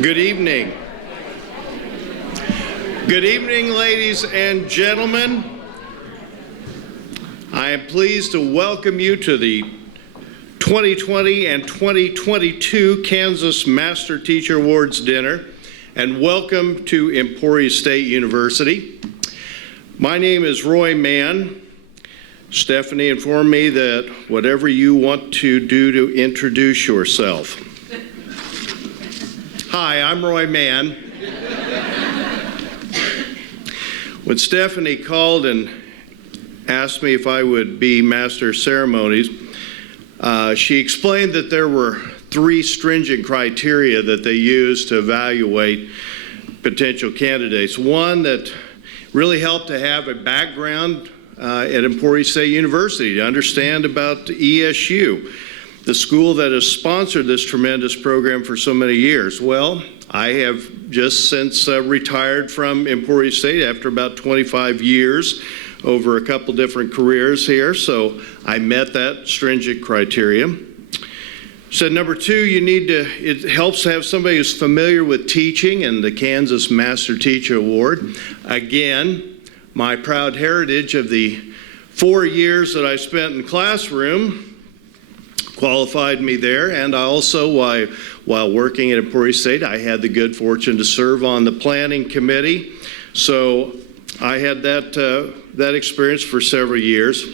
Good evening. Good evening, ladies and gentlemen. I am pleased to welcome you to the 2020 and 2022 Kansas Master Teacher Awards Dinner, and welcome to Emporia State University. My name is Roy Mann. Stephanie informed me that whatever you want to do to introduce yourself. Hi, I'm Roy Mann. When Stephanie called and asked me if I would be Master of Ceremonies, she explained that there were 3 stringent criteria that they use to evaluate potential candidates. One, that really helped to have a background at Emporia State University, to understand about ESU, the school that has sponsored this tremendous program for so many years. Well, I have just since retired from Emporia State after about 25 years over a couple different careers here, so I met that stringent criteria. So number 2, it helps to have somebody who's familiar with teaching and the Kansas Master Teacher Award. Again, my proud heritage of the 4 years that I spent in classroom qualified me there, and I also, while working at Emporia State, I had the good fortune to serve on the planning committee. So I had that experience for several years.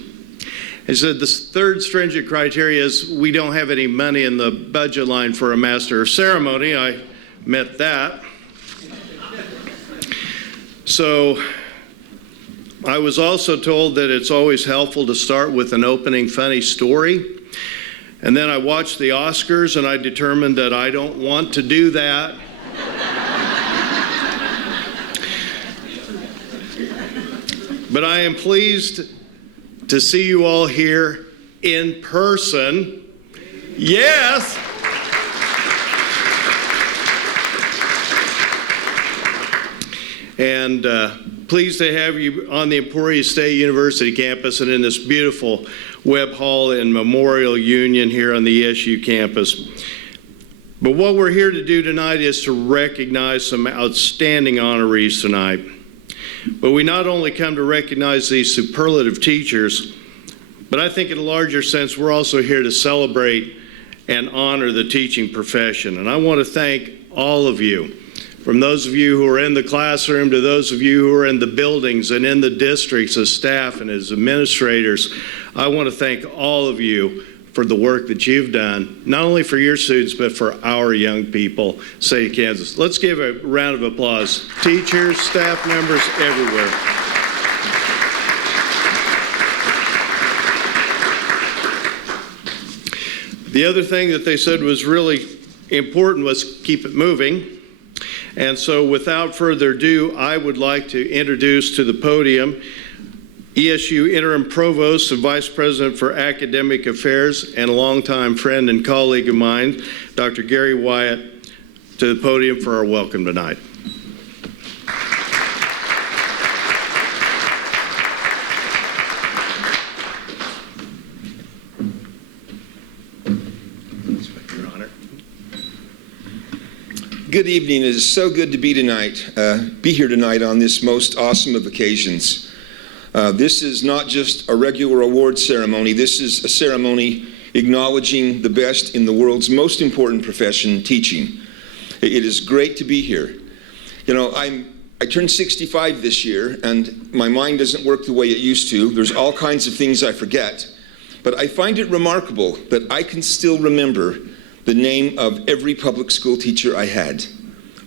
I said the 3rd stringent criteria is we don't have any money in the budget line for a Master of Ceremony. I met that. So I was also told that it's always helpful to start with an opening funny story. And then I watched the Oscars and I determined that I don't want to do that. But I am pleased to see you all here in person. Yes. And pleased to have you on the Emporia State University campus and in this beautiful Webb Hall in Memorial Union here on the ESU campus. But what we're here to do tonight is to recognize some outstanding honorees tonight. But we not only come to recognize these superlative teachers, but I think in a larger sense, we're also here to celebrate and honor the teaching profession. And I want to thank all of you, from those of you who are in the classroom to those of you who are in the buildings and in the districts as staff and as administrators. I want to thank all of you for the work that you've done, not only for your students, but for our young people, state of Kansas. Let's give a round of applause. Teachers, staff members, everywhere. The other thing that they said was really important was keep it moving. And so without further ado, I would like to introduce to the podium ESU Interim Provost and Vice President for Academic Affairs and a longtime friend and colleague of mine, Dr. Gary Wyatt, to the podium for our welcome tonight. Good evening. It is so good to be here tonight on this most awesome of occasions. This is not just a regular award ceremony. This is a ceremony acknowledging the best in the world's most important profession, teaching. It is great to be here. You know, I turned 65 this year, and my mind doesn't work the way it used to. There's all kinds of things I forget. But I find it remarkable that I can still remember the name of every public school teacher I had.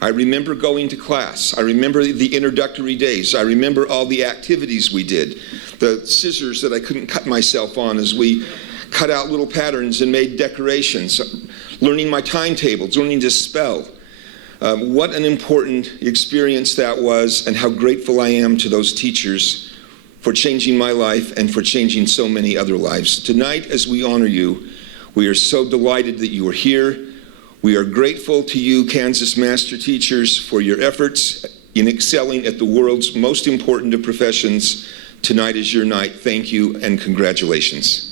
I remember going to class. I remember the introductory days. I remember all the activities we did. The scissors that I couldn't cut myself on as we cut out little patterns and made decorations. Learning my timetables, learning to spell. What an important experience that was, and how grateful I am to those teachers for changing my life and for changing so many other lives. Tonight, as we honor you, we are so delighted that you are here. We are grateful to you, Kansas Master Teachers, for your efforts in excelling at the world's most important of professions. Tonight is your night. Thank you and congratulations.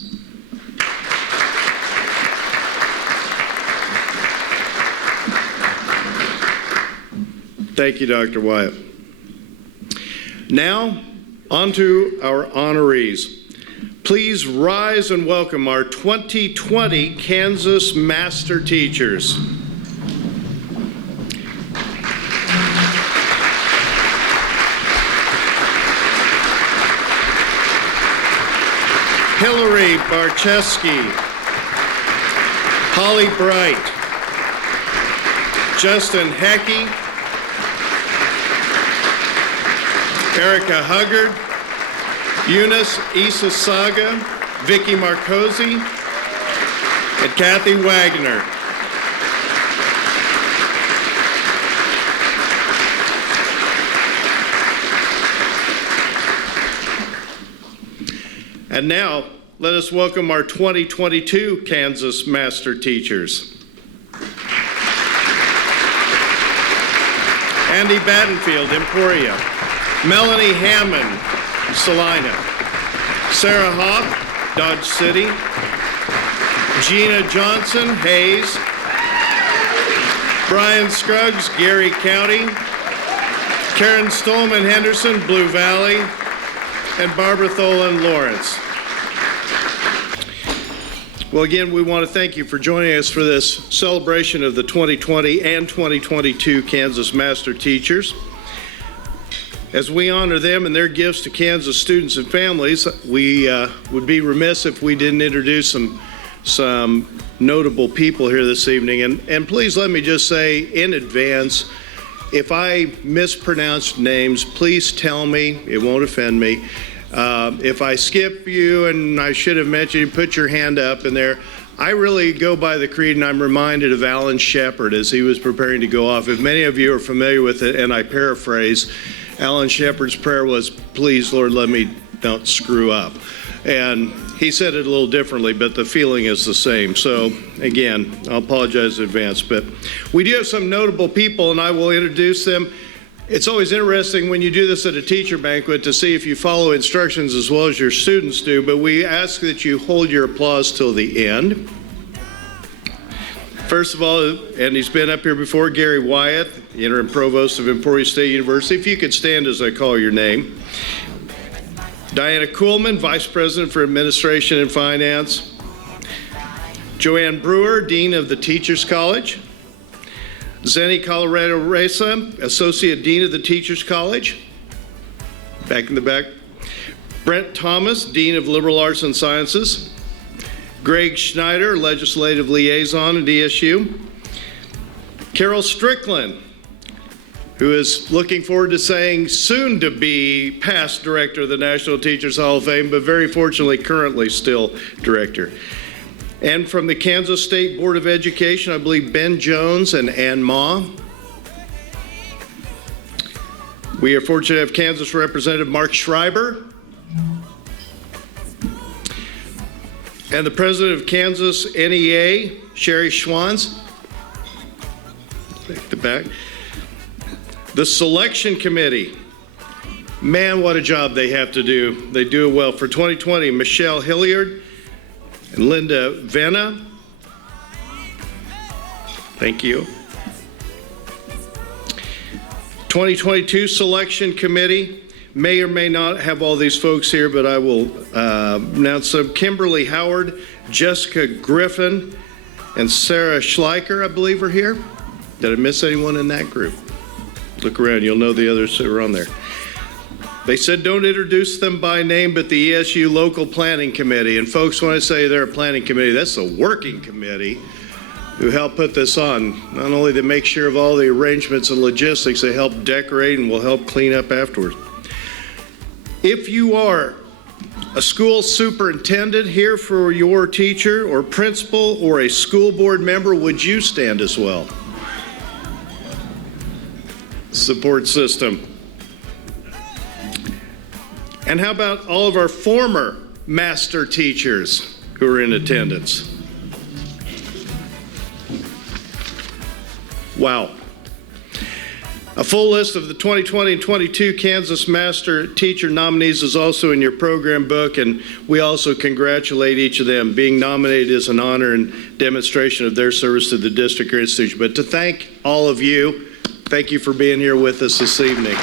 Thank you, Dr. Wyatt. Now, on to our honorees. Please rise and welcome our 2020 Kansas Master Teachers. Hillary Barscewski, Holly Bright, Justin Heeke, Erica Huggard, Eunice Izazaga, Vickie Marcozzi, and Kathy Wagner. And now, let us welcome our 2022 Kansas Master Teachers. Andy Battenfield, Emporia. Melanie Hammond, Salina. Sarah Hoff, Dodge City. Gina Johnson, Hayes. Brian Scruggs, Gary County. Karen Stolman Henderson, Blue Valley. And Barbara Tholen, Lawrence. Well, again, we want to thank you for joining us for this celebration of the 2020 and 2022 Kansas Master Teachers. As we honor them and their gifts to Kansas students and families, we would be remiss if we didn't introduce some notable people here this evening. And please let me just say in advance, if I mispronounce names, please tell me. It won't offend me. If I skip you and I should have mentioned you, put your hand up in there. I really go by the creed, and I'm reminded of Alan Shepard as he was preparing to go off. If many of you are familiar with it, and I paraphrase, Alan Shepard's prayer was, please, Lord, let me don't screw up. And he said it a little differently, but the feeling is the same. So, again, I'll apologize in advance. But we do have some notable people, and I will introduce them. It's always interesting when you do this at a teacher banquet to see if you follow instructions as well as your students do, but we ask that you hold your applause till the end. First of all, and he's been up here before, Gary Wyatt, interim provost of Emporia State University. If you could stand as I call your name. Diana Kuhlman, vice president for administration and finance. Joanne Brewer, dean of the Teachers College. Zenny Colorado Reza, Associate Dean of the Teachers College. Back in the back. Brent Thomas, Dean of Liberal Arts and Sciences. Greg Schneider, Legislative Liaison at ESU. Carol Strickland, who is looking forward to saying soon to be past director of the National Teachers Hall of Fame, but very fortunately currently still director. And from the Kansas State Board of Education, I believe Ben Jones and Ann Ma. We are fortunate to have Kansas Representative Mark Schreiber. And the president of Kansas NEA, Sherry Schwanz. Back to back. The selection committee. Man, what a job they have to do. They do it well. For 2020, Michelle Hilliard and Linda Venna. Thank you. 2022 selection committee. May or may not have all these folks here, but I will announce them. Kimberly Howard, Jessica Griffin, and Sarah Schleicher, I believe, are here. Did I miss anyone in that group? Look around, you'll know the others that are on there. They said don't introduce them by name, but the ESU Local Planning Committee. And folks, when I say they're a planning committee, that's the working committee who helped put this on. Not only to make sure of all the arrangements and logistics, they help decorate and will help clean up afterwards. If you are a school superintendent here for your teacher or principal or a school board member, would you stand as well? Support system. And how about all of our former master teachers who are in attendance? Wow. A full list of the 2020 and 22 Kansas Master Teacher nominees is also in your program book, and we also congratulate each of them. Being nominated is an honor and demonstration of their service to the district or institution. But to thank all of you Thank you for being here with us this evening.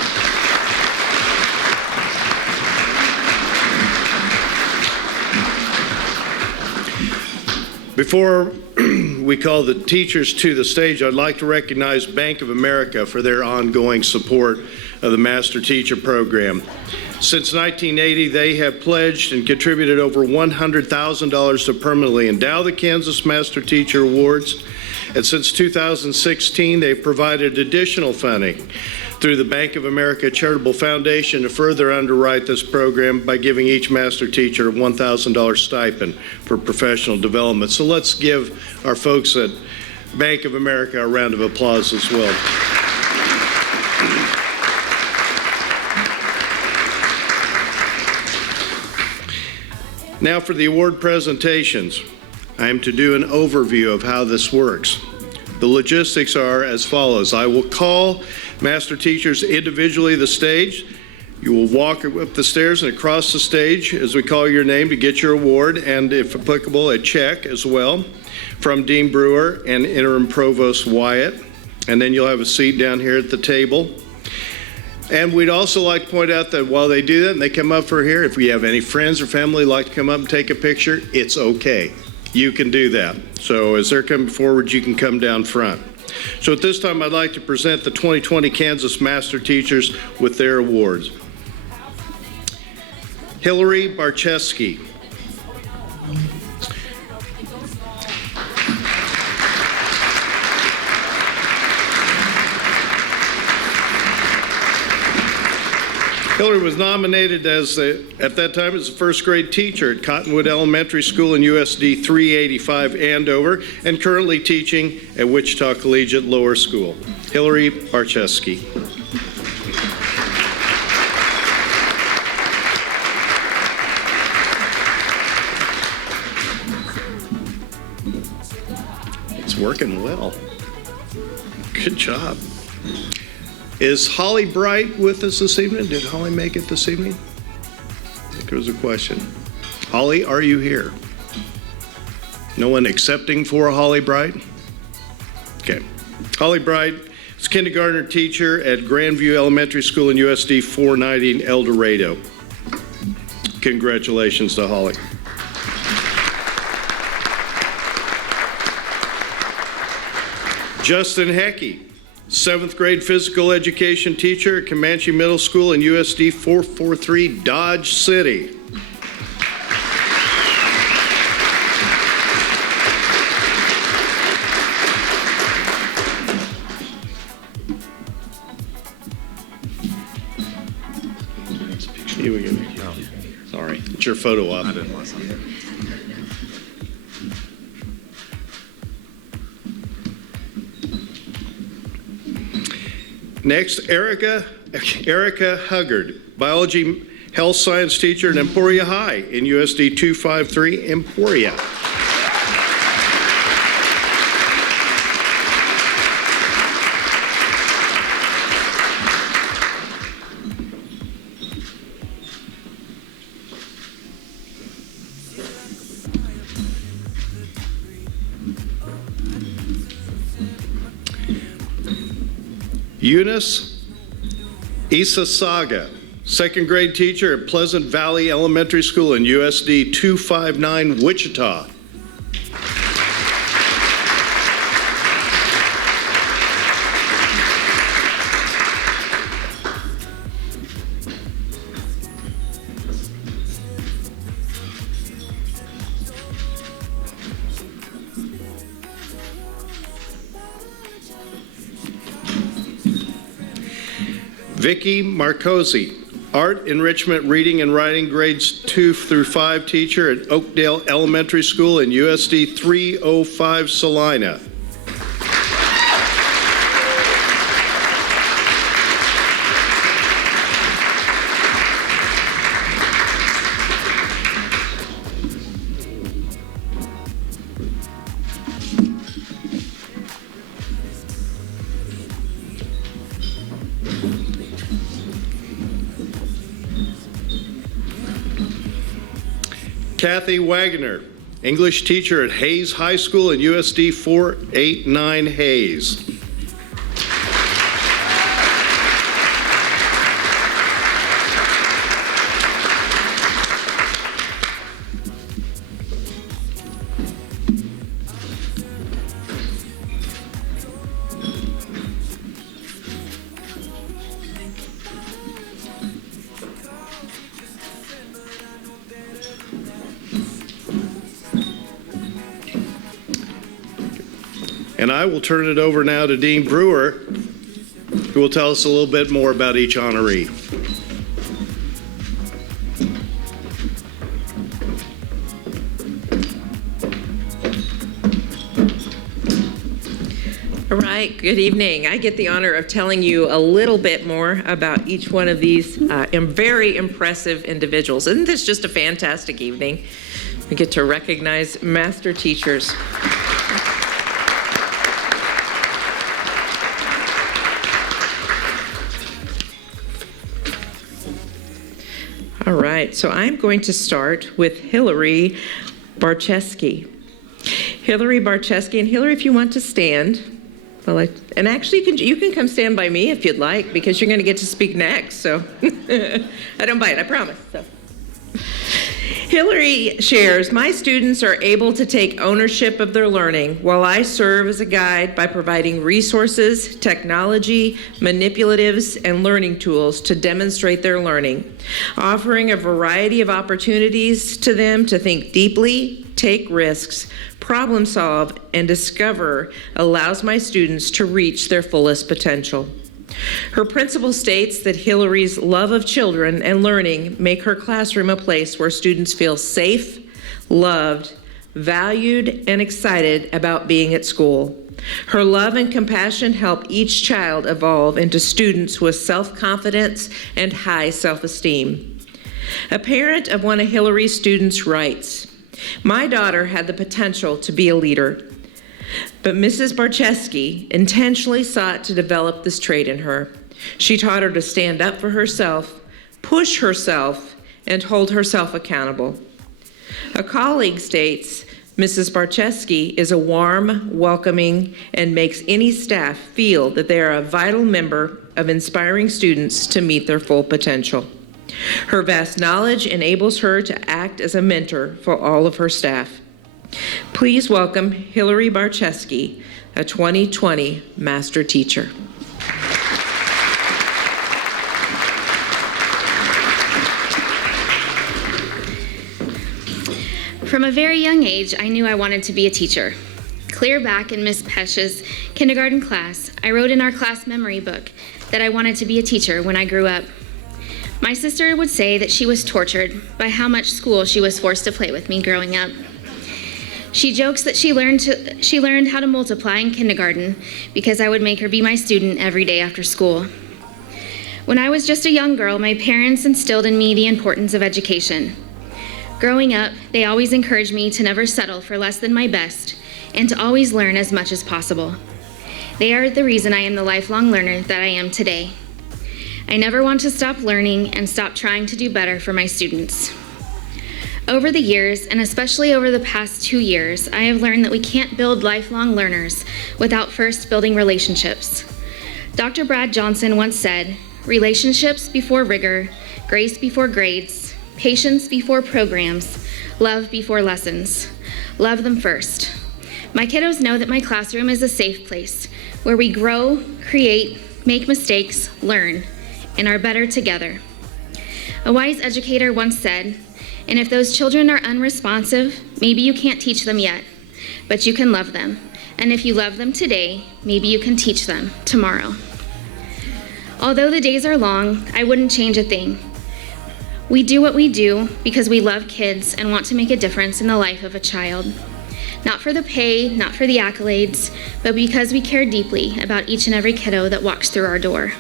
Before we call the teachers to the stage, I'd like to recognize Bank of America for their ongoing support of the Master Teacher Program. Since 1980, they have pledged and contributed over $100,000 to permanently endow the Kansas Master Teacher Awards. And since 2016, they've provided additional funding through the Bank of America Charitable Foundation to further underwrite this program by giving each master teacher a $1,000 stipend for professional development. So let's give our folks at Bank of America a round of applause as well. Now for the award presentations. I am to do an overview of how this works. The logistics are as follows. I will call master teachers individually to the stage. You will walk up the stairs and across the stage as we call your name to get your award, and if applicable, a check as well from Dean Brewer and Interim Provost Wyatt. And then you'll have a seat down here at the table. And we'd also like to point out that while they do that and they come up for here, if you have any friends or family like to come up and take a picture, it's okay. You can do that. So as they're coming forward, you can come down front. So at this time, I'd like to present the 2020 Kansas Master Teachers with their awards. Hillary Barscewski. Hillary was nominated at that time as a first grade teacher at Cottonwood Elementary School in USD 385 Andover and currently teaching at Wichita Collegiate Lower School. Hillary Barscewski. It's working well. Good job. Is Holly Bright with us this evening? Did Holly make it this evening? I think there was a question. Holly, are you here? No one accepting for Holly Bright? Okay. Holly Bright is kindergartner teacher at Grandview Elementary School in USD 490 in El Dorado. Congratulations to Holly. Justin Heeke, 7th grade physical education teacher at Comanche Middle School in USD 443 Dodge City. Here we go. No, sorry, it's your photo op. I didn't want something. Next, Erica Huggard, biology health science teacher at Emporia High in USD 253 Emporia. Eunice Izazaga, 2nd grade teacher at Pleasant Valley Elementary School in USD 259 Wichita. Vickie Marcozzi, art, enrichment, reading and writing grades 2 through 5 teacher at Oakdale Elementary School in USD 305 Salina. Kathy Wagner, English teacher at Hayes High School in USD 489 Hayes. And I will turn it over now to Dean Brewer, who will tell us a little bit more about each honoree. All right, good evening. I get the honor of telling you a little bit more about each one of these very impressive individuals. Isn't this just a fantastic evening? We get to recognize master teachers. All right, so I'm going to start with Hillary Barscewski. Hillary Barscewski, and Hillary, if you want to stand. Well, and actually, you can come stand by me if you'd like, because you're going to get to speak next. So I don't bite, I promise. So. Hillary shares, my students are able to take ownership of their learning while I serve as a guide by providing resources, technology, manipulatives, and learning tools to demonstrate their learning, offering a variety of opportunities to them to think deeply, take risks, problem solve, and discover allows my students to reach their fullest potential. Her principal states that Hillary's love of children and learning make her classroom a place where students feel safe, loved, valued, and excited about being at school. Her love and compassion help each child evolve into students with self-confidence and high self-esteem. A parent of one of Hillary's students writes, my daughter had the potential to be a leader, but Mrs. Barscewski intentionally sought to develop this trait in her. She taught her to stand up for herself, push herself, and hold herself accountable. A colleague states, Mrs. Barscewski is a warm, welcoming, and makes any staff feel that they are a vital member of inspiring students to meet their full potential. Her vast knowledge enables her to act as a mentor for all of her staff. Please welcome Hillary Barscewski, a 2020 Master Teacher. From a very young age, I knew I wanted to be a teacher. Clear back in Miss Pesch's kindergarten class, I wrote in our class memory book that I wanted to be a teacher when I grew up. My sister would say that she was tortured by how much school she was forced to play with me growing up. She jokes that she learned how to multiply in kindergarten because I would make her be my student every day after school. When I was just a young girl, my parents instilled in me the importance of education. Growing up, they always encouraged me to never settle for less than my best and to always learn as much as possible. They are the reason I am the lifelong learner that I am today. I never want to stop learning and stop trying to do better for my students. Over the years, and especially over the past 2 years, I have learned that we can't build lifelong learners without first building relationships. Dr. Brad Johnson once said, relationships before rigor, grace before grades, patience before programs, love before lessons. Love them first. My kiddos know that my classroom is a safe place where we grow, create, make mistakes, learn, and are better together. A wise educator once said, and if those children are unresponsive, maybe you can't teach them yet, but you can love them. And if you love them today, maybe you can teach them tomorrow. Although the days are long, I wouldn't change a thing. We do what we do because we love kids and want to make a difference in the life of a child. Not for the pay, not for the accolades, but because we care deeply about each and every kiddo that walks through our door.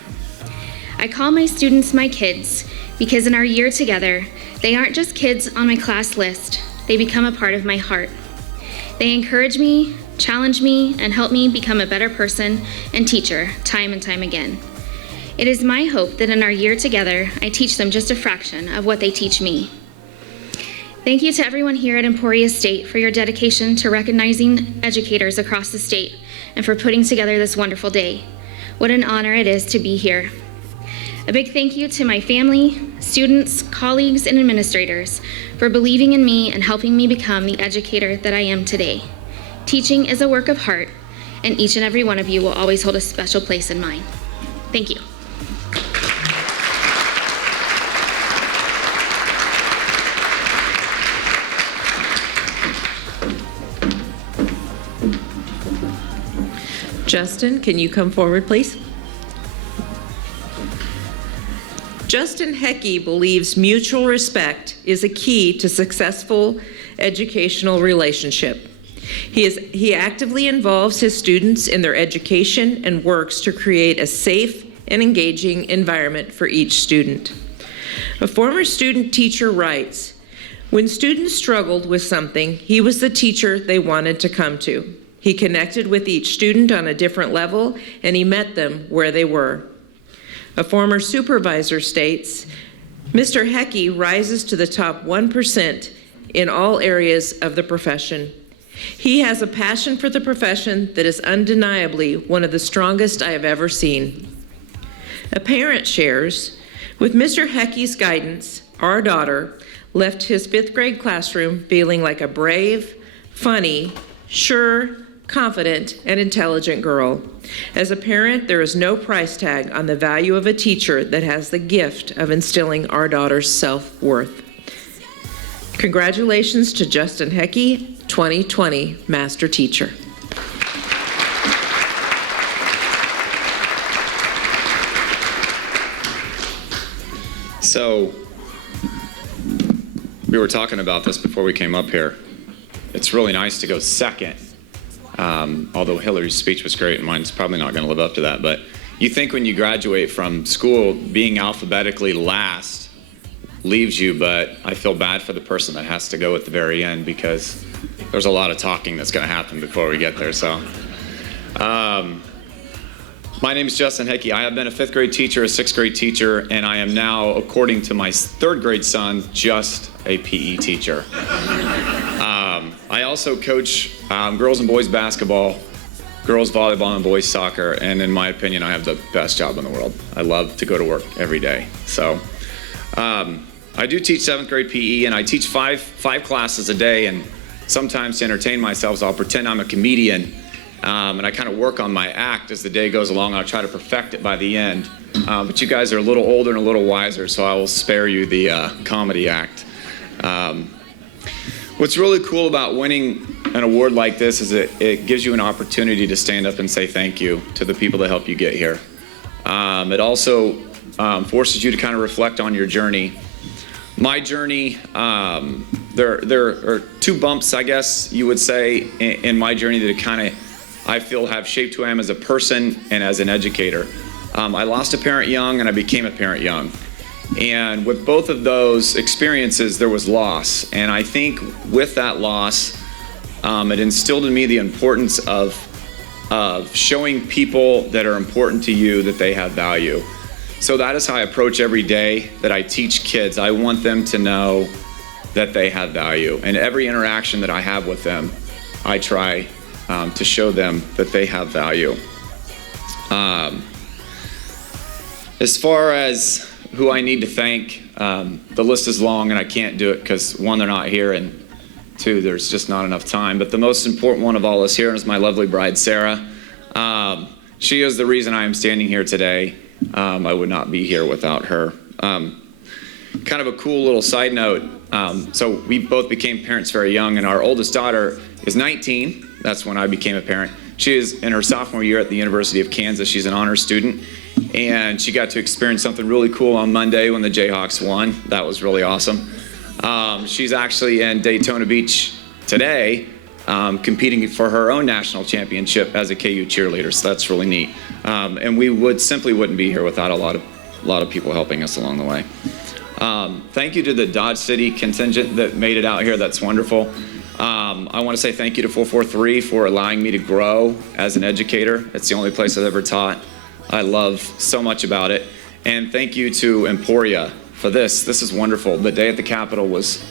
I call my students my kids because in our year together, they aren't just kids on my class list, they become a part of my heart. They encourage me, challenge me, and help me become a better person and teacher time and time again. It is my hope that in our year together, I teach them just a fraction of what they teach me. Thank you to everyone here at Emporia State for your dedication to recognizing educators across the state and for putting together this wonderful day. What an honor it is to be here. A big thank you to my family, students, colleagues, and administrators for believing in me and helping me become the educator that I am today. Teaching is a work of heart, and each and every one of you will always hold a special place in mine. Thank you. Justin, can you come forward, please? Justin Heeke believes mutual respect is a key to successful educational relationship. He actively involves his students in their education and works to create a safe and engaging environment for each student. A former student teacher writes, "When students struggled with something, he was the teacher they wanted to come to. He connected with each student on a different level, and he met them where they were." A former supervisor states, "Mr. Heeke rises to the top 1% in all areas of the profession. He has a passion for the profession that is undeniably one of the strongest I have ever seen." A parent shares, "With Mr. Hecke's guidance, our daughter left his 5th grade classroom feeling like a brave, funny, sure, confident, and intelligent girl. As a parent, there is no price tag on the value of a teacher that has the gift of instilling our daughter's self-worth." Congratulations to Justin Heeke, 2020 Master Teacher. So, we were talking about this before we came up here. It's really nice to go second, although Hillary's speech was great and mine's probably not going to live up to that. But you think when you graduate from school, being alphabetically last leaves you, but I feel bad for the person that has to go at the very end because there's a lot of talking that's going to happen before we get there. So, my name is Justin Heeke. I have been a 5th grade teacher, a 6th grade teacher, and I am now, according to my 3rd grade son, just a PE teacher. I also coach girls and boys basketball, girls volleyball, and boys soccer, and in my opinion, I have the best job in the world. I love to go to work every day. So, I do teach 7th grade PE, and I teach five classes a day, and sometimes to entertain myself, I'll pretend I'm a comedian, and I kind of work on my act as the day goes along. I'll try to perfect it by the end, but you guys are a little older and a little wiser, so I will spare you the comedy act. What's really cool about winning an award like this is it gives you an opportunity to stand up and say thank you to the people that help you get here. It also forces you to kind of reflect on your journey. My journey, there are 2 bumps, I guess you would say, in my journey that kind of, I feel, have shaped who I am as a person and as an educator. I lost a parent young and I became a parent young. And with both of those experiences, there was loss. And I think with that loss, it instilled in me the importance of showing people that are important to you that they have value. So that is how I approach every day that I teach kids. I want them to know that they have value. And every interaction that I have with them, I try to show them that they have value. As far as who I need to thank, the list is long and I can't do it because 1, they're not here, and 2, there's just not enough time. But the most important one of all is here is my lovely bride, Sarah. She is the reason I am standing here today. I would not be here without her. Kind of a cool little side note. So we both became parents very young, and our oldest daughter is 19. That's when I became a parent. She is in her sophomore year at the University of Kansas. She's an honors student, and she got to experience something really cool on Monday when the Jayhawks won. That was really awesome. She's actually in Daytona Beach today, competing for her own national championship as a KU cheerleader, so that's really neat. And we simply wouldn't be here without a lot of people helping us along the way. Thank you to the Dodge City contingent that made it out here. That's wonderful. I want to say thank you to 443 for allowing me to grow as an educator. It's the only place I've ever taught. I love so much about it. And thank you to Emporia for this. This is wonderful. The day at the Capitol was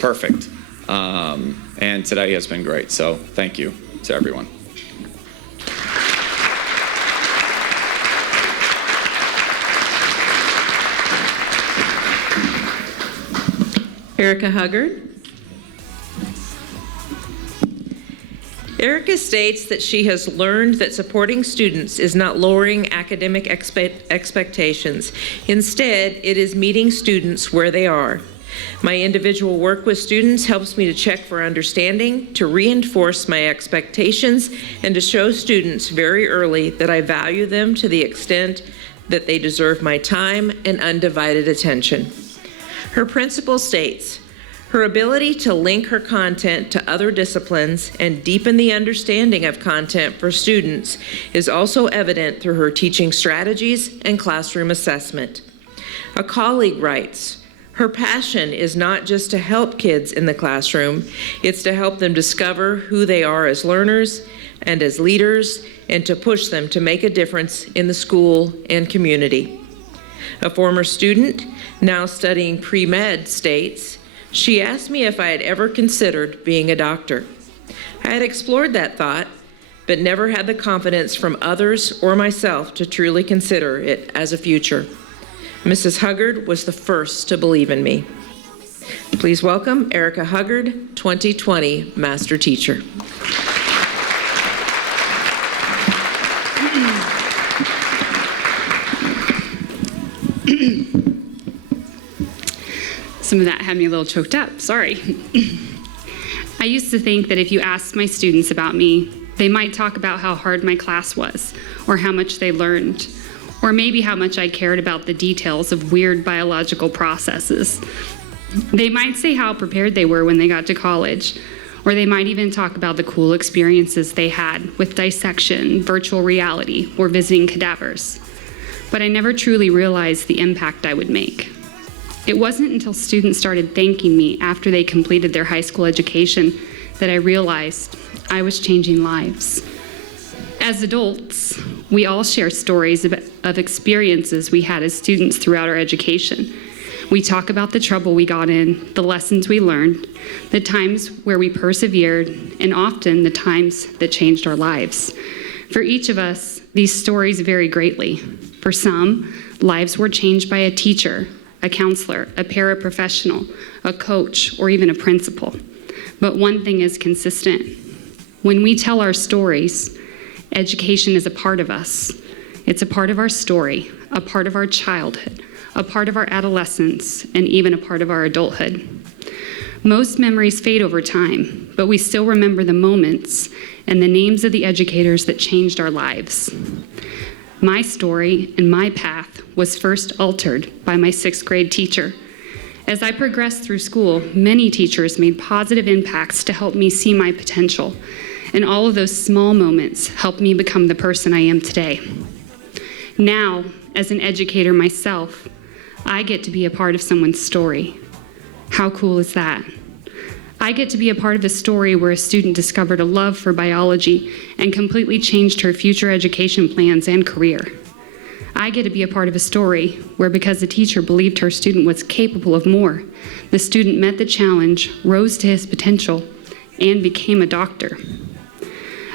perfect. And today has been great. So thank you to everyone. Erica Huggard. Erica states that she has learned that supporting students is not lowering academic expectations. Instead, it is meeting students where they are. My individual work with students helps me to check for understanding, to reinforce my expectations, and to show students very early that I value them to the extent that they deserve my time and undivided attention. Her principal states, her ability to link her content to other disciplines and deepen the understanding of content for students is also evident through her teaching strategies and classroom assessment. A colleague writes, her passion is not just to help kids in the classroom, it's to help them discover who they are as learners and as leaders, and to push them to make a difference in the school and community. A former student, now studying pre-med, states, she asked me if I had ever considered being a doctor. I had explored that thought, but never had the confidence from others or myself to truly consider it as a future. Mrs. Huggard was the first to believe in me. Please welcome Erica Huggard, 2020 Master Teacher. Some of that had me a little choked up, sorry. I used to think that if you asked my students about me, they might talk about how hard my class was, or how much they learned, or maybe how much I cared about the details of weird biological processes. They might say how prepared they were when they got to college, or they might even talk about the cool experiences they had with dissection, virtual reality, or visiting cadavers. But I never truly realized the impact I would make. It wasn't until students started thanking me after they completed their high school education that I realized I was changing lives. As adults, we all share stories of experiences we had as students throughout our education. We talk about the trouble we got in, the lessons we learned, the times where we persevered, and often the times that changed our lives. For each of us, these stories vary greatly. For some, lives were changed by a teacher, a counselor, a paraprofessional, a coach, or even a principal. But one thing is consistent. When we tell our stories, education is a part of us. It's a part of our story, a part of our childhood, a part of our adolescence, and even a part of our adulthood. Most memories fade over time, but we still remember the moments and the names of the educators that changed our lives. My story and my path was first altered by my 6th grade teacher. As I progressed through school, many teachers made positive impacts to help me see my potential, and all of those small moments helped me become the person I am today. Now, as an educator myself, I get to be a part of someone's story. How cool is that? I get to be a part of a story where a student discovered a love for biology and completely changed her future education plans and career. I get to be a part of a story where, because the teacher believed her student was capable of more, the student met the challenge, rose to his potential, and became a doctor.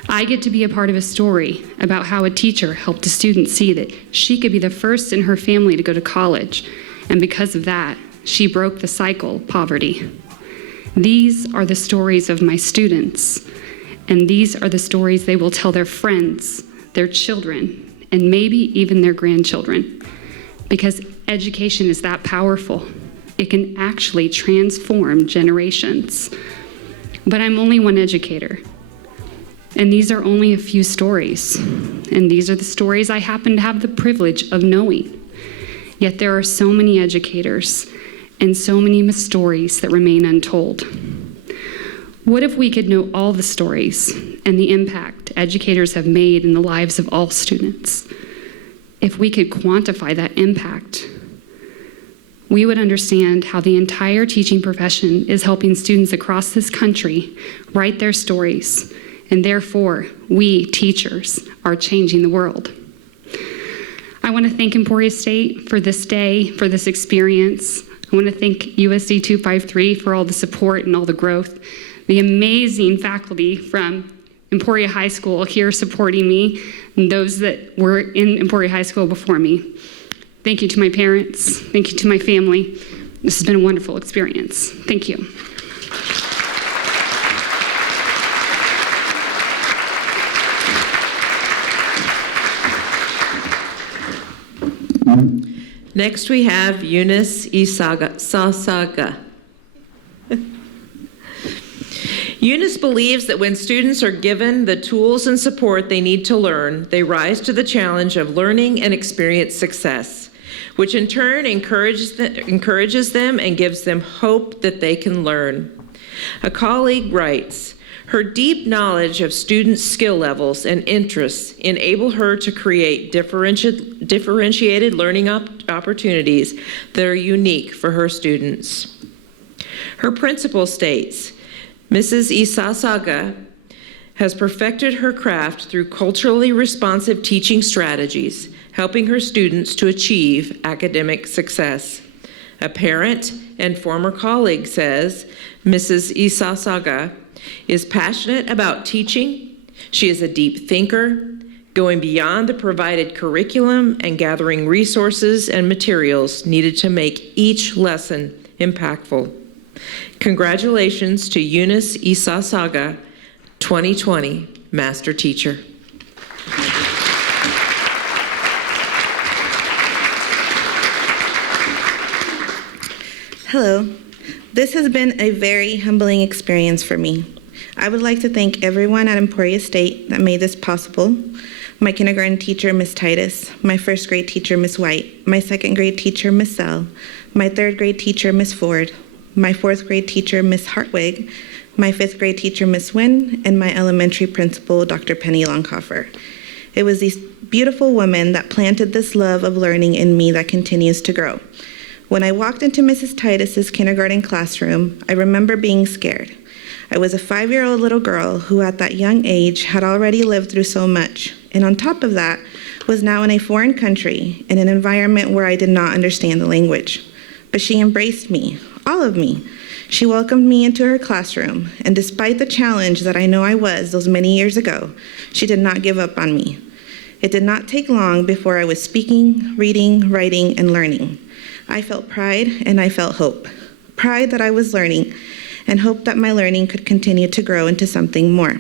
I get to be a part of a story about how a teacher helped a student see that she could be the first in her family to go to college, and because of that, she broke the cycle of poverty. These are the stories of my students, and these are the stories they will tell their friends, their children, and maybe even their grandchildren. Because education is that powerful. It can actually transform generations. But I'm only one educator, and these are only a few stories, and these are the stories I happen to have the privilege of knowing. Yet there are so many educators and so many stories that remain untold. What if we could know all the stories and the impact educators have made in the lives of all students? If we could quantify that impact, we would understand how the entire teaching profession is helping students across this country write their stories, and therefore, we, teachers, are changing the world. I want to thank Emporia State for this day, for this experience. I want to thank USD 253 for all the support and all the growth. The amazing faculty from Emporia High School here supporting me, and those that were in Emporia High School before me. Thank you to my parents. Thank you to my family. This has been a wonderful experience. Thank you. Next, we have Eunice Izazaga. Eunice believes that when students are given the tools and support they need to learn, they rise to the challenge of learning and experience success, which in turn encourages them and gives them hope that they can learn. A colleague writes, her deep knowledge of students' skill levels and interests enable her to create differentiated learning opportunities that are unique for her students. Her principal states, Mrs. Izazaga has perfected her craft through culturally responsive teaching strategies, helping her students to achieve academic success. A parent and former colleague says, Mrs. Izazaga is passionate about teaching. She is a deep thinker, going beyond the provided curriculum and gathering resources and materials needed to make each lesson impactful. Congratulations to Eunice Izazaga, 2020 Master Teacher. Hello. This has been a very humbling experience for me. I would like to thank everyone at Emporia State that made this possible. My kindergarten teacher, Ms. Titus, my first grade teacher, Ms. White, my second grade teacher, Ms. Sell, my third grade teacher, Ms. Ford, my fourth grade teacher, Ms. Hartwig, my fifth grade teacher, Ms. Wynn, and my elementary principal, Dr. Penny Longhofer. It was these beautiful women that planted this love of learning in me that continues to grow. When I walked into Mrs. Titus's kindergarten classroom, I remember being scared. I was a 5-year-old little girl who at that young age had already lived through so much, and on top of that, was now in a foreign country in an environment where I did not understand the language. But she embraced me, all of me. She welcomed me into her classroom, and despite the challenge that I know I was those many years ago, she did not give up on me. It did not take long before I was speaking, reading, writing, and learning. I felt pride and I felt hope. Pride that I was learning, and hope that my learning could continue to grow into something more.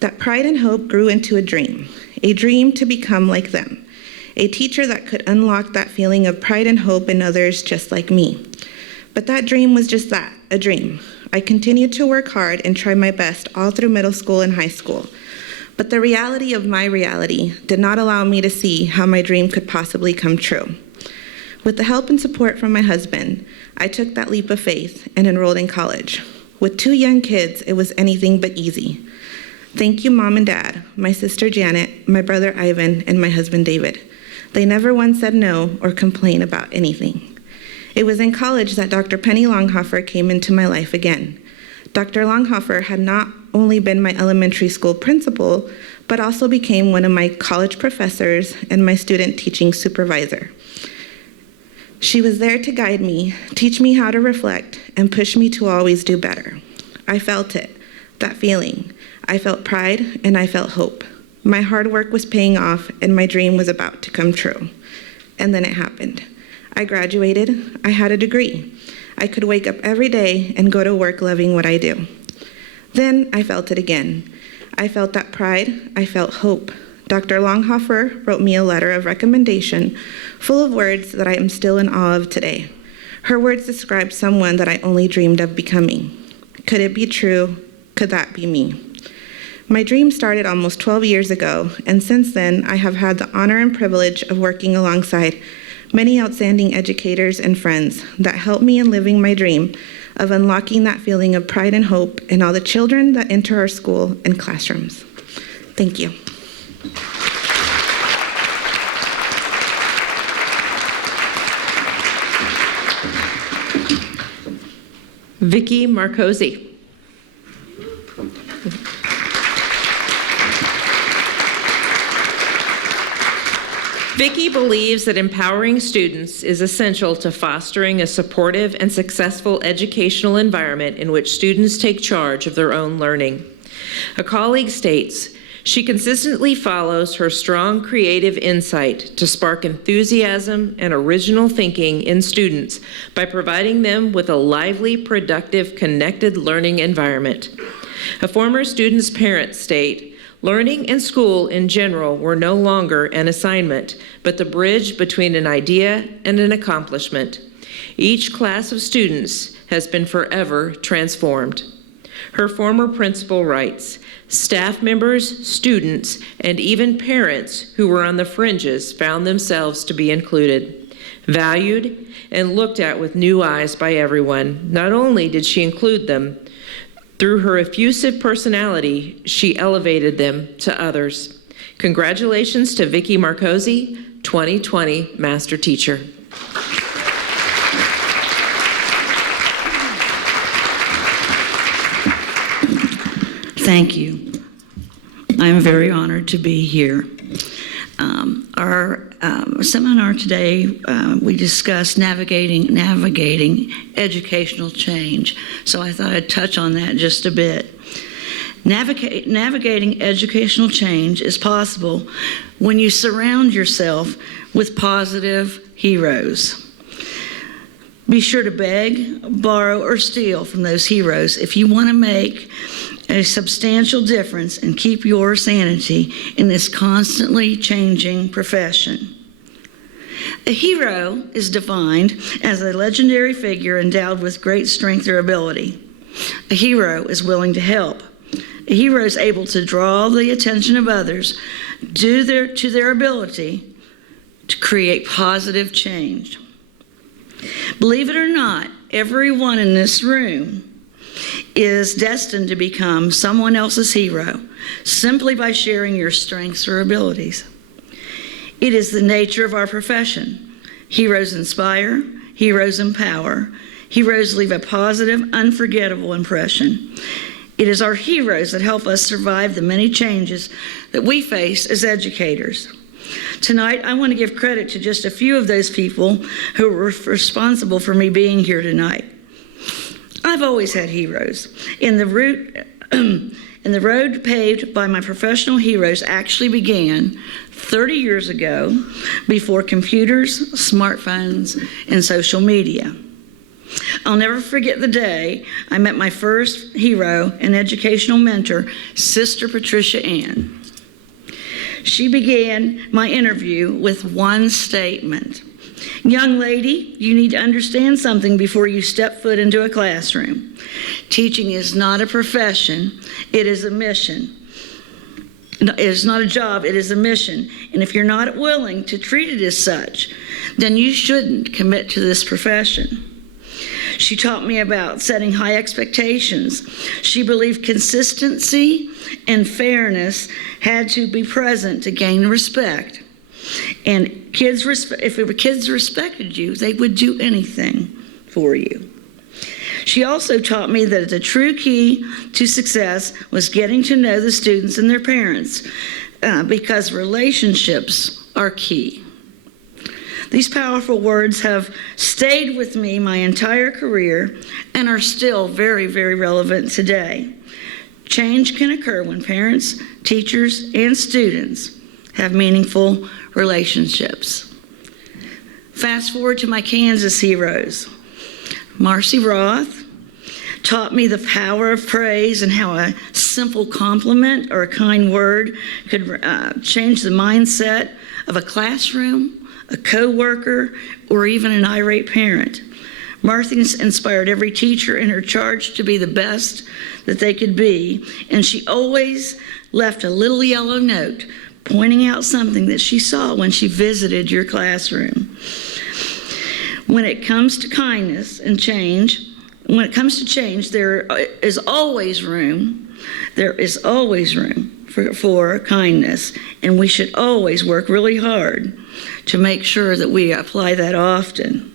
That pride and hope grew into a dream to become like them, a teacher that could unlock that feeling of pride and hope in others just like me. But that dream was just that, a dream. I continued to work hard and try my best all through middle school and high school. But the reality of my reality did not allow me to see how my dream could possibly come true. With the help and support from my husband, I took that leap of faith and enrolled in college. With 2 young kids, it was anything but easy. Thank you, Mom and Dad, my sister Janet, my brother Ivan, and my husband David. They never once said no or complained about anything. It was in college that Dr. Penny Longhofer came into my life again. Dr. Longhofer had not only been my elementary school principal, but also became one of my college professors and my student teaching supervisor. She was there to guide me, teach me how to reflect, and push me to always do better. I felt it, that feeling. I felt pride and I felt hope. My hard work was paying off and my dream was about to come true. And then it happened. I graduated, I had a degree. I could wake up every day and go to work loving what I do. Then I felt it again. I felt that pride, I felt hope. Dr. Longhofer wrote me a letter of recommendation full of words that I am still in awe of today. Her words described someone that I only dreamed of becoming. Could it be true? Could that be me? My dream started almost 12 years ago, and since then I have had the honor and privilege of working alongside many outstanding educators and friends that helped me in living my dream of unlocking that feeling of pride and hope in all the children that enter our school and classrooms. Thank you. Vickie Marcozzi. Vickie believes that empowering students is essential to fostering a supportive and successful educational environment in which students take charge of their own learning. A colleague states, she consistently follows her strong creative insight to spark enthusiasm and original thinking in students by providing them with a lively, productive, connected learning environment. A former student's parents state, learning and school in general were no longer an assignment, but the bridge between an idea and an accomplishment. Each class of students has been forever transformed. Her former principal writes, "Staff members, students, and even parents who were on the fringes found themselves to be included, valued, and looked at with new eyes by everyone. Not only did she include them, through her effusive personality, she elevated them to others." Congratulations to Vickie Marcozzi, 2020 Master Teacher. Thank you. I'm very honored to be here. Our seminar today, we discussed navigating educational change. So I thought I'd touch on that just a bit. Navigating educational change is possible when you surround yourself with positive heroes. Be sure to beg, borrow, or steal from those heroes if you want to make a substantial difference and keep your sanity in this constantly changing profession. A hero is defined as a legendary figure endowed with great strength or ability. A hero is willing to help. A hero is able to draw the attention of others to their ability to create positive change. Believe it or not, everyone in this room is destined to become someone else's hero simply by sharing your strengths or abilities. It is the nature of our profession. Heroes inspire, heroes empower, heroes leave a positive, unforgettable impression. It is our heroes that help us survive the many changes that we face as educators. Tonight, I want to give credit to just a few of those people who were responsible for me being here tonight. I've always had heroes. And the road paved by my professional heroes actually began 30 years ago, before computers, smartphones, and social media. I'll never forget the day I met my first hero and educational mentor, Sister Patricia Ann. She began my interview with one statement: "Young lady, you need to understand something before you step foot into a classroom. Teaching is not a profession, it is a mission. It is not a job, it is a mission. And if you're not willing to treat it as such, then you shouldn't commit to this profession." She taught me about setting high expectations. She believed consistency and fairness had to be present to gain respect. And if kids respected you, they would do anything for you. She also taught me that the true key to success was getting to know the students and their parents, because relationships are key. These powerful words have stayed with me my entire career and are still very, very relevant today. Change can occur when parents, teachers, and students have meaningful relationships. Fast forward to my Kansas heroes. Marcy Roth taught me the power of praise and how a simple compliment or a kind word could change the mindset of a classroom, a co-worker, or even an irate parent. Martha inspired every teacher in her charge to be the best that they could be, and she always left a little yellow note pointing out something that she saw when she visited your classroom. When it comes to kindness and change, there is always room for kindness, and we should always work really hard to make sure that we apply that often.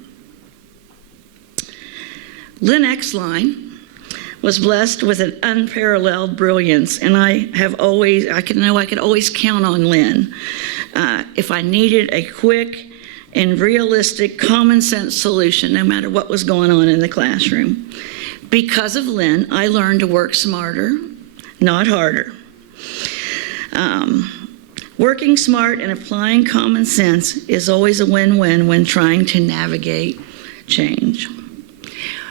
Lynn Exline was blessed with an unparalleled brilliance, and I could always count on Lynn if I needed a quick and realistic, common sense solution, no matter what was going on in the classroom. Because of Lynn, I learned to work smarter, not harder. Working smart and applying common sense is always a win-win when trying to navigate change.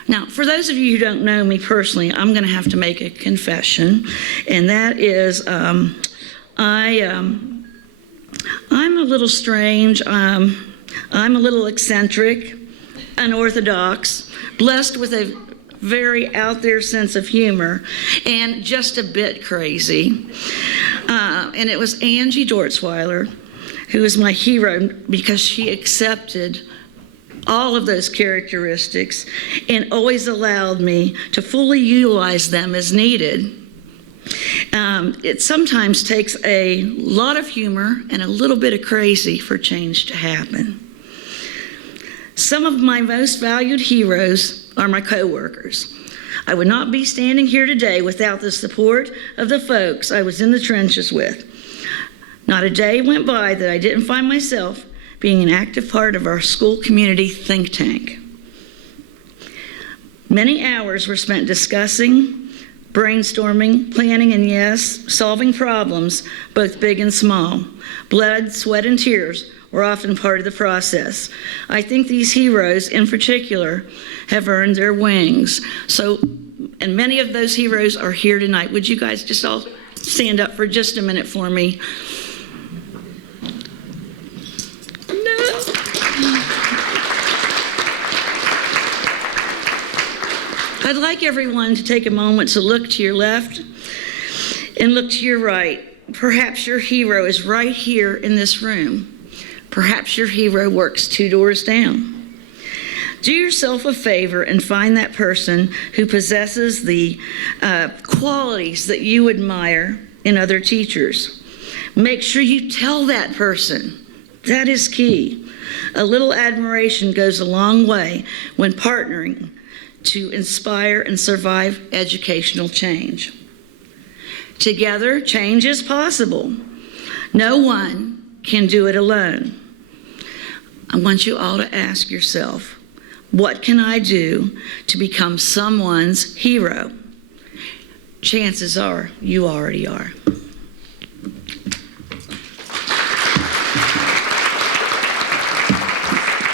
Now, for those of you who don't know me personally, I'm going to have to make a confession, and that is I'm a little strange. I'm a little eccentric, unorthodox, blessed with a very out there sense of humor and just a bit crazy. And it was Angie Dortzweiler, who was my hero because she accepted all of those characteristics and always allowed me to fully utilize them as needed. It sometimes takes a lot of humor and a little bit of crazy for change to happen. Some of my most valued heroes are my coworkers. I would not be standing here today without the support of the folks I was in the trenches with. Not a day went by that I didn't find myself being an active part of our school community think tank. Many hours were spent discussing, brainstorming, planning, and yes, solving problems, both big and small. Blood, sweat, and tears were often part of the process. I think these heroes in particular have earned their wings. And many of those heroes are here tonight. Would you guys just all stand up for just a minute for me? I'd like everyone to take a moment to look to your left and look to your right. Perhaps your hero is right here in this room. Perhaps your hero works 2 doors down. Do yourself a favor and find that person who possesses the qualities that you admire in other teachers. Make sure you tell that person. That is key. A little admiration goes a long way when partnering to inspire and survive educational change. Together, change is possible. No one can do it alone. I want you all to ask yourself, what can I do to become someone's hero? Chances are you already are.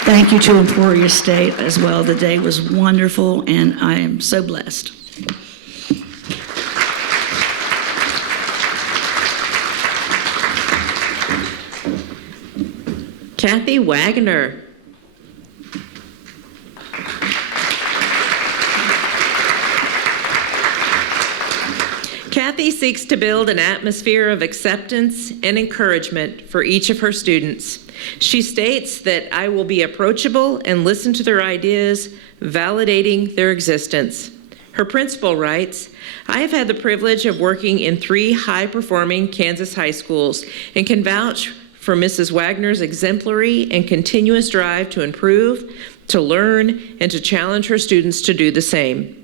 Thank you to Emporia State as well. The day was wonderful, and I am so blessed. Kathy Wagner. Kathy seeks to build an atmosphere of acceptance and encouragement for each of her students. She states that I will be approachable and listen to their ideas, validating their existence. Her principal writes, I have had the privilege of working in 3 high-performing Kansas high schools and can vouch for Mrs. Wagner's exemplary and continuous drive to improve, to learn, and to challenge her students to do the same.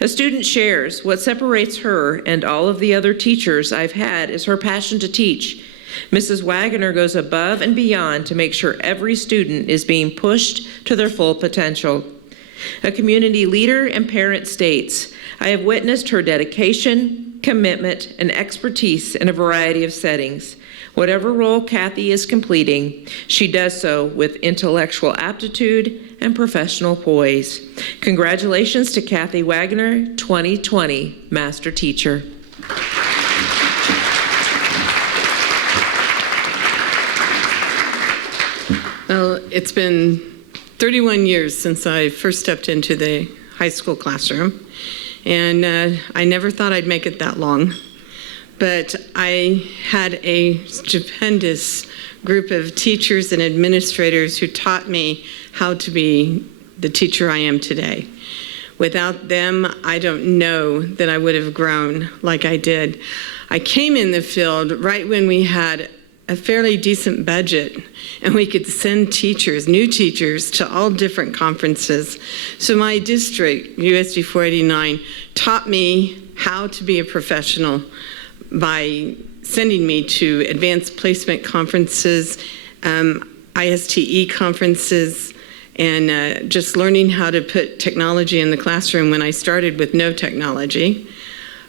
A student shares, what separates her and all of the other teachers I've had is her passion to teach. Mrs. Wagner goes above and beyond to make sure every student is being pushed to their full potential. A community leader and parent states, I have witnessed her dedication, commitment, and expertise in a variety of settings. Whatever role Kathy is completing, she does so with intellectual aptitude and professional poise. Congratulations to Kathy Wagner, 2020 Master Teacher. Well, it's been 31 years since I first stepped into the high school classroom, and I never thought I'd make it that long. But I had a stupendous group of teachers and administrators who taught me how to be the teacher I am today. Without them, I don't know that I would have grown like I did. I came in the field right when we had a fairly decent budget, and we could send teachers, new teachers, to all different conferences. So my district, USD 489, taught me how to be a professional by sending me to advanced placement conferences, ISTE conferences, and just learning how to put technology in the classroom when I started with no technology.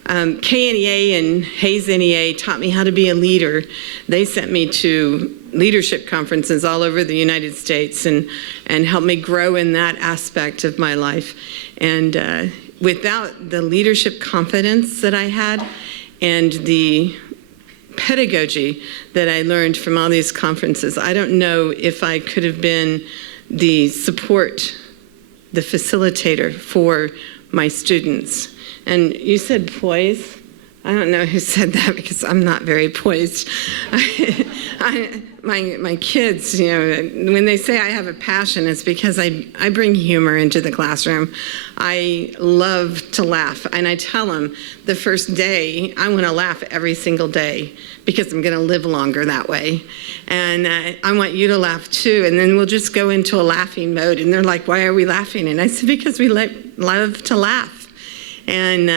KNEA and Hayes NEA taught me how to be a leader. They sent me to leadership conferences all over the United States and helped me grow in that aspect of my life. And without the leadership confidence that I had and the pedagogy that I learned from all these conferences, I don't know if I could have been the support, the facilitator for my students. And you said poise. I don't know who said that because I'm not very poised. My kids, when they say I have a passion, it's because I bring humor into the classroom. I love to laugh, and I tell them the first day I want to laugh every single day because I'm going to live longer that way. And I want you to laugh too, and then we'll just go into a laughing mode. And they're like, "Why are we laughing?" And I said, "Because we love to laugh." And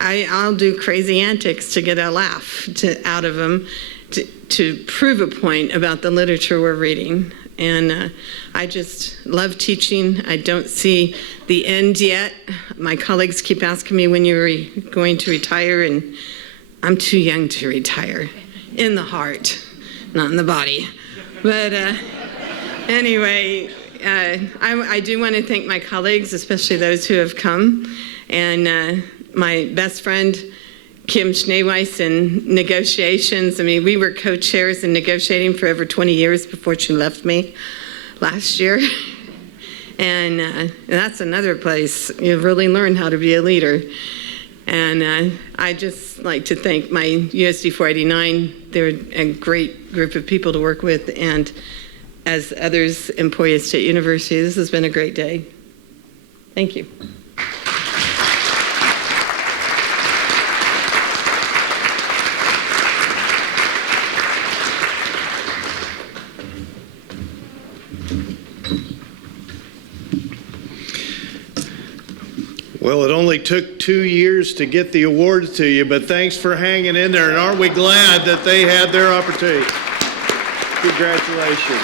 I'll do crazy antics to get a laugh out of them to prove a point about the literature we're reading. And I just love teaching. I don't see the end yet. My colleagues keep asking me when you're going to retire, and I'm too young to retire. In the heart, not in the body. But anyway, I do want to thank my colleagues, especially those who have come. And my best friend, Kim Schneeweiss, in negotiations. I mean, we were co-chairs in negotiating for over 20 years before she left me last year. And that's another place you really learn how to be a leader. And I just like to thank my USD 489. They're a great group of people to work with. And as others, Emporia State University, this has been a great day. Thank you. Well, it only took 2 years to get the awards to you, but thanks for hanging in there, and aren't we glad that they had their opportunity? Congratulations.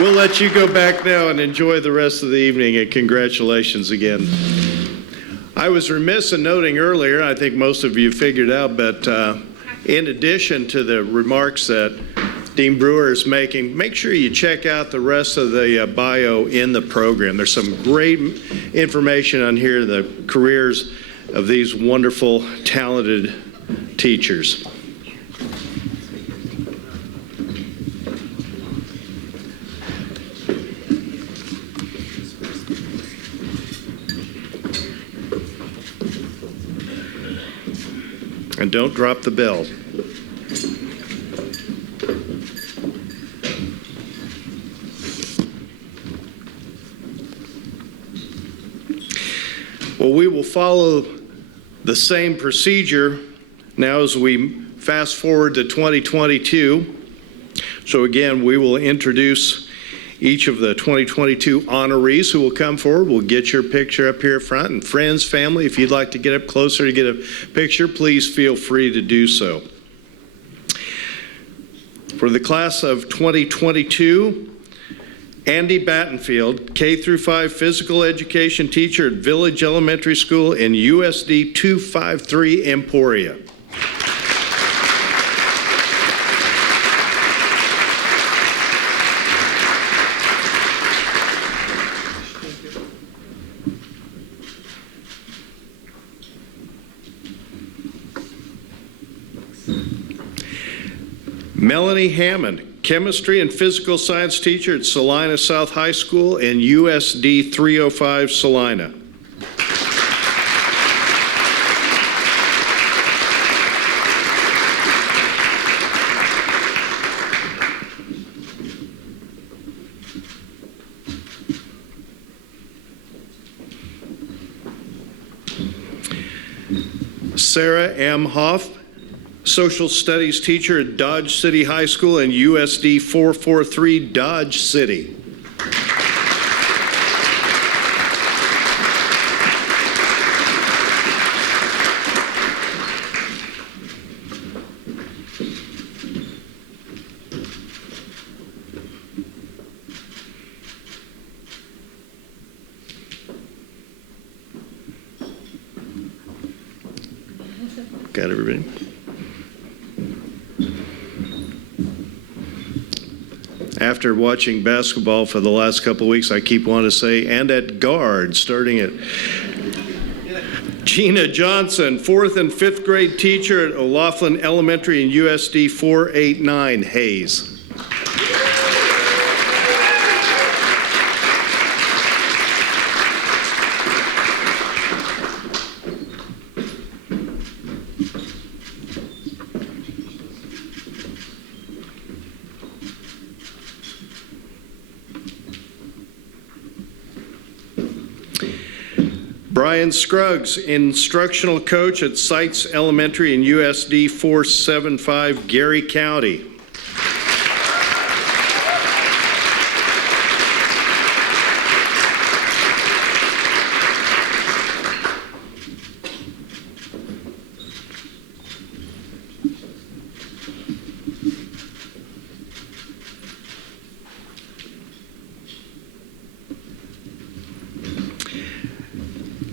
We'll let you go back now and enjoy the rest of the evening, and congratulations again. I was remiss in noting earlier, I think most of you figured out, but in addition to the remarks that Dean Brewer is making, make sure you check out the rest of the bio in the program. There's some great information on here, the careers of these wonderful, talented teachers. And don't drop the bell. Well, we will follow the same procedure now as we fast forward to 2022. So again, we will introduce each of the 2022 honorees who will come forward. We'll get your picture up here front. And friends, family, if you'd like to get up closer to get a picture, please feel free to do so. For the class of 2022, Andy Battenfield, K-5 physical education teacher at Village Elementary School in USD 253 Emporia. Melanie Hammond, chemistry and physical science teacher at Salina South High School in USD 305 Salina. Sarah M. Hoff, social studies teacher at Dodge City High School in USD 443 Dodge City. Got everybody? After watching basketball for the last couple of weeks, I keep wanting to say, and at guard, starting at Gina Johnson, 4th and 5th grade teacher at O'Laughlin Elementary in USD 489 Hayes. Brian Scruggs, instructional coach at Sites Elementary in USD 475, Gary County.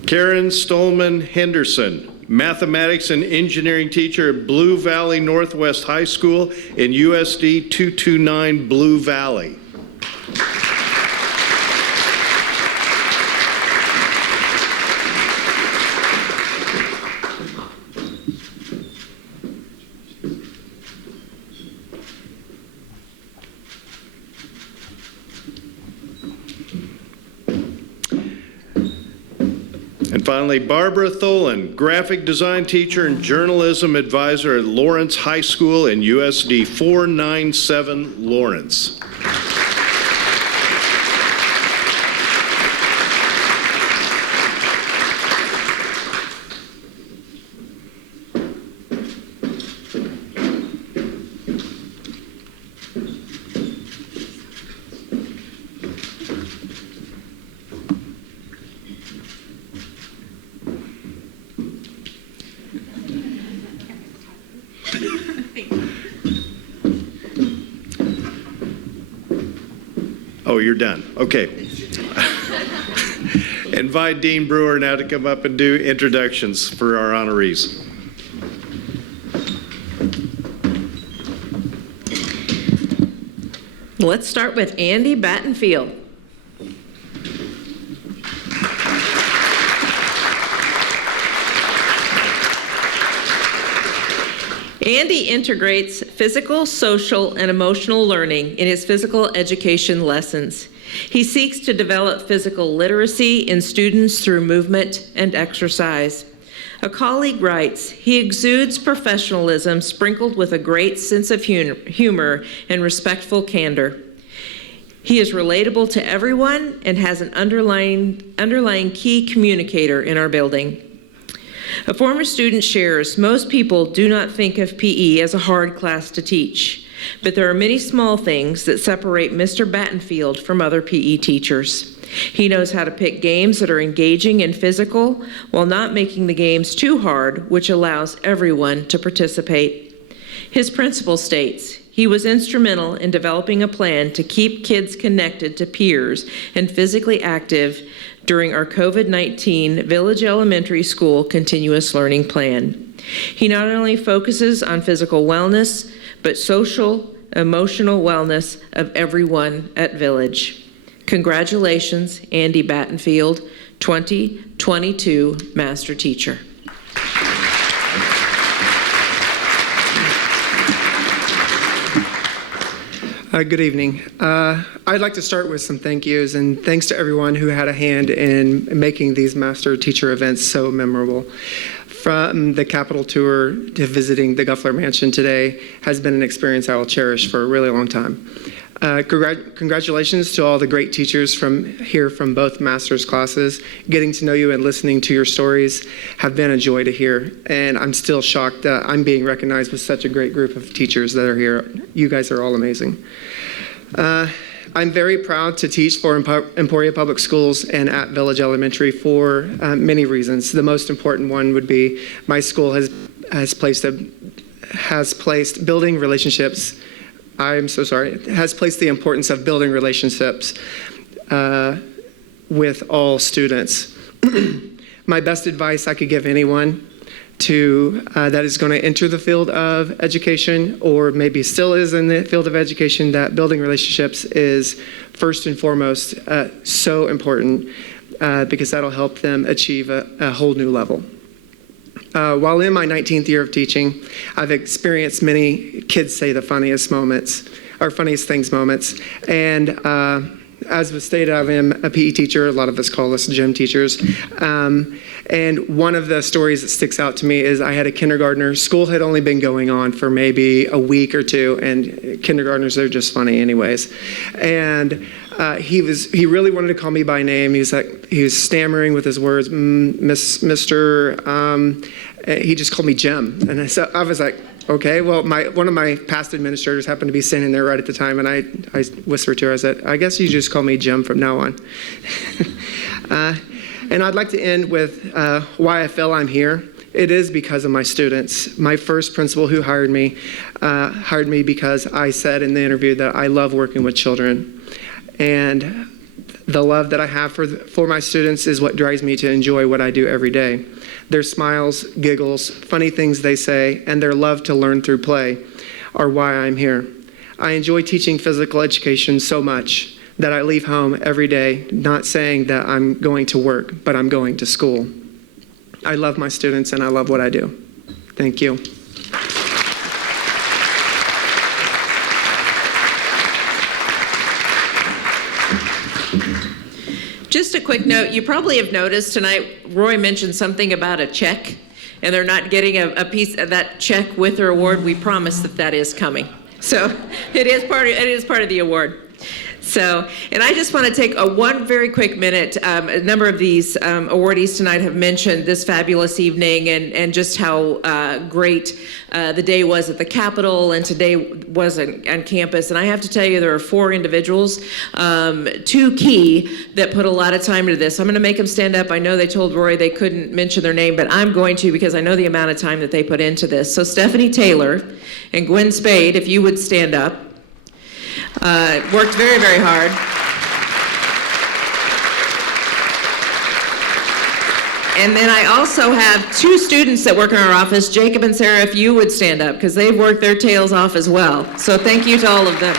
Karen Stolman Henderson, mathematics and engineering teacher at Blue Valley Northwest High School in USD 229 Blue Valley. And finally, Barbara Tholen, graphic design teacher and journalism advisor at Lawrence High School in USD 497 Lawrence. Oh, you're done. Okay. Invite Dean Brewer now to come up and do introductions for our honorees. Let's start with Andy Battenfield. Andy integrates physical, social, and emotional learning in his physical education lessons. He seeks to develop physical literacy in students through movement and exercise. A colleague writes, he exudes professionalism sprinkled with a great sense of humor and respectful candor. He is relatable to everyone and has an underlying key communicator in our building. A former student shares, most people do not think of PE as a hard class to teach, but there are many small things that separate Mr. Battenfield from other PE teachers. He knows how to pick games that are engaging and physical while not making the games too hard, which allows everyone to participate. His principal states, he was instrumental in developing a plan to keep kids connected to peers and physically active during our COVID-19 Village Elementary School Continuous Learning Plan. He not only focuses on physical wellness, but social, emotional wellness of everyone at Village. Congratulations, Andy Battenfield, 2022 Master Teacher. Good evening. I'd like to start with some thank yous, and thanks to everyone who had a hand in making these Master Teacher events so memorable. From the Capitol tour to visiting the Guffler Mansion today has been an experience I will cherish for a really long time. Congratulations to all the great teachers from both master's classes. Getting to know you and listening to your stories have been a joy to hear, and I'm still shocked that I'm being recognized with such a great group of teachers that are here. You guys are all amazing. I'm very proud to teach for Emporia Public Schools and at Village Elementary for many reasons. The most important one would be my school has placed building relationships. Has placed the importance of building relationships with all students. My best advice I could give anyone that is going to enter the field of education, or maybe still is in the field of education, that building relationships is first and foremost so important because that'll help them achieve a whole new level. While in my 19th year of teaching, I've experienced many kids say the funniest things moments. And As was stated, I am a PE teacher. A lot of us call us gym teachers. And one of the stories that sticks out to me is I had a kindergartner. School had only been going on for maybe a week or two, and kindergartners, they're just funny anyways. And he really wanted to call me by name. He was stammering with his words, Mr. He just called me Jim. And I was like, okay, well, one of my past administrators happened to be standing there right at the time, and I whispered to her, I said, I guess you just call me Jim from now on. And I'd like to end with why I feel I'm here. It is because of my students. My first principal who hired me because I said in the interview that I love working with children. And the love that I have for my students is what drives me to enjoy what I do every day. Their smiles, giggles, funny things they say, and their love to learn through play are why I'm here. I enjoy teaching physical education so much that I leave home every day not saying that I'm going to work, but I'm going to school. I love my students and I love what I do. Thank you. Just a quick note, you probably have noticed tonight, Roy mentioned something about a check, and they're not getting a piece of that check with their award. We promise that is coming. So it is part of the award. So, and I just want to take one very quick minute. A number of these awardees tonight have mentioned this fabulous evening and just how great the day was at the Capitol and today was on campus. And I have to tell you, there are 4 individuals, 2 key, that put a lot of time into this. I'm going to make them stand up. I know they told Roy they couldn't mention their name, but I'm going to because I know the amount of time that they put into this. So Stephanie Taylor and Gwen Spade, if you would stand up. Worked very, very hard. And then I also have 2 students that work in our office, Jacob and Sarah, if you would stand up, because they've worked their tails off as well. So thank you to all of them.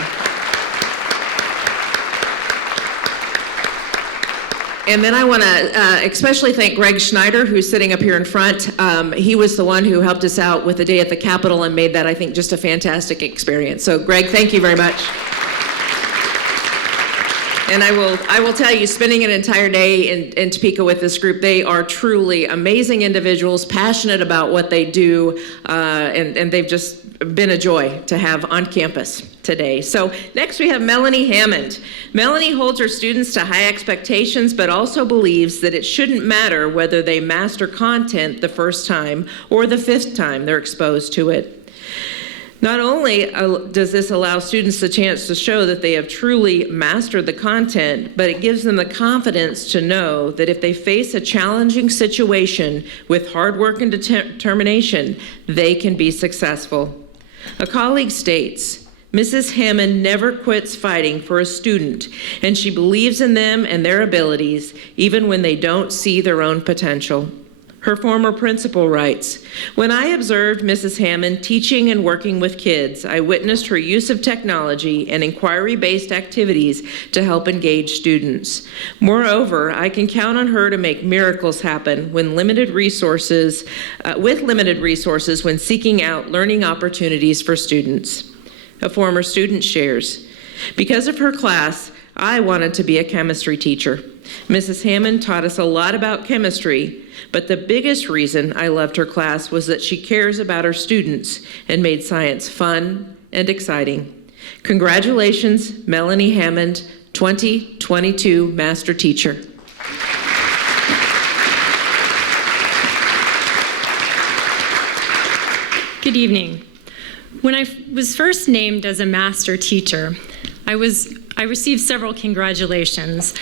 And then I want to especially thank Greg Schneider, who's sitting up here in front. He was the one who helped us out with the day at the Capitol and made that, I think, just a fantastic experience. So Greg, thank you very much. And I will tell you, spending an entire day in Topeka with this group, they are truly amazing individuals, passionate about what they do, and they've just been a joy to have on campus today. So next we have Melanie Hammond. Melanie holds her students to high expectations, but also believes that it shouldn't matter whether they master content the first time or the 5th time they're exposed to it. Not only does this allow students the chance to show that they have truly mastered the content, but it gives them the confidence to know that if they face a challenging situation with hard work and determination, they can be successful. A colleague states, Mrs. Hammond never quits fighting for a student, and she believes in them and their abilities, even when they don't see their own potential. Her former principal writes, when I observed Mrs. Hammond teaching and working with kids, I witnessed her use of technology and inquiry-based activities to help engage students. Moreover, I can count on her to make miracles happen with limited resources when seeking out learning opportunities for students. A former student shares, because of her class, I wanted to be a chemistry teacher. Mrs. Hammond taught us a lot about chemistry, but the biggest reason I loved her class was that she cares about her students and made science fun and exciting. Congratulations, Melanie Hammond, 2022 Master Teacher. Good evening. When I was first named as a master teacher, I received several congratulations,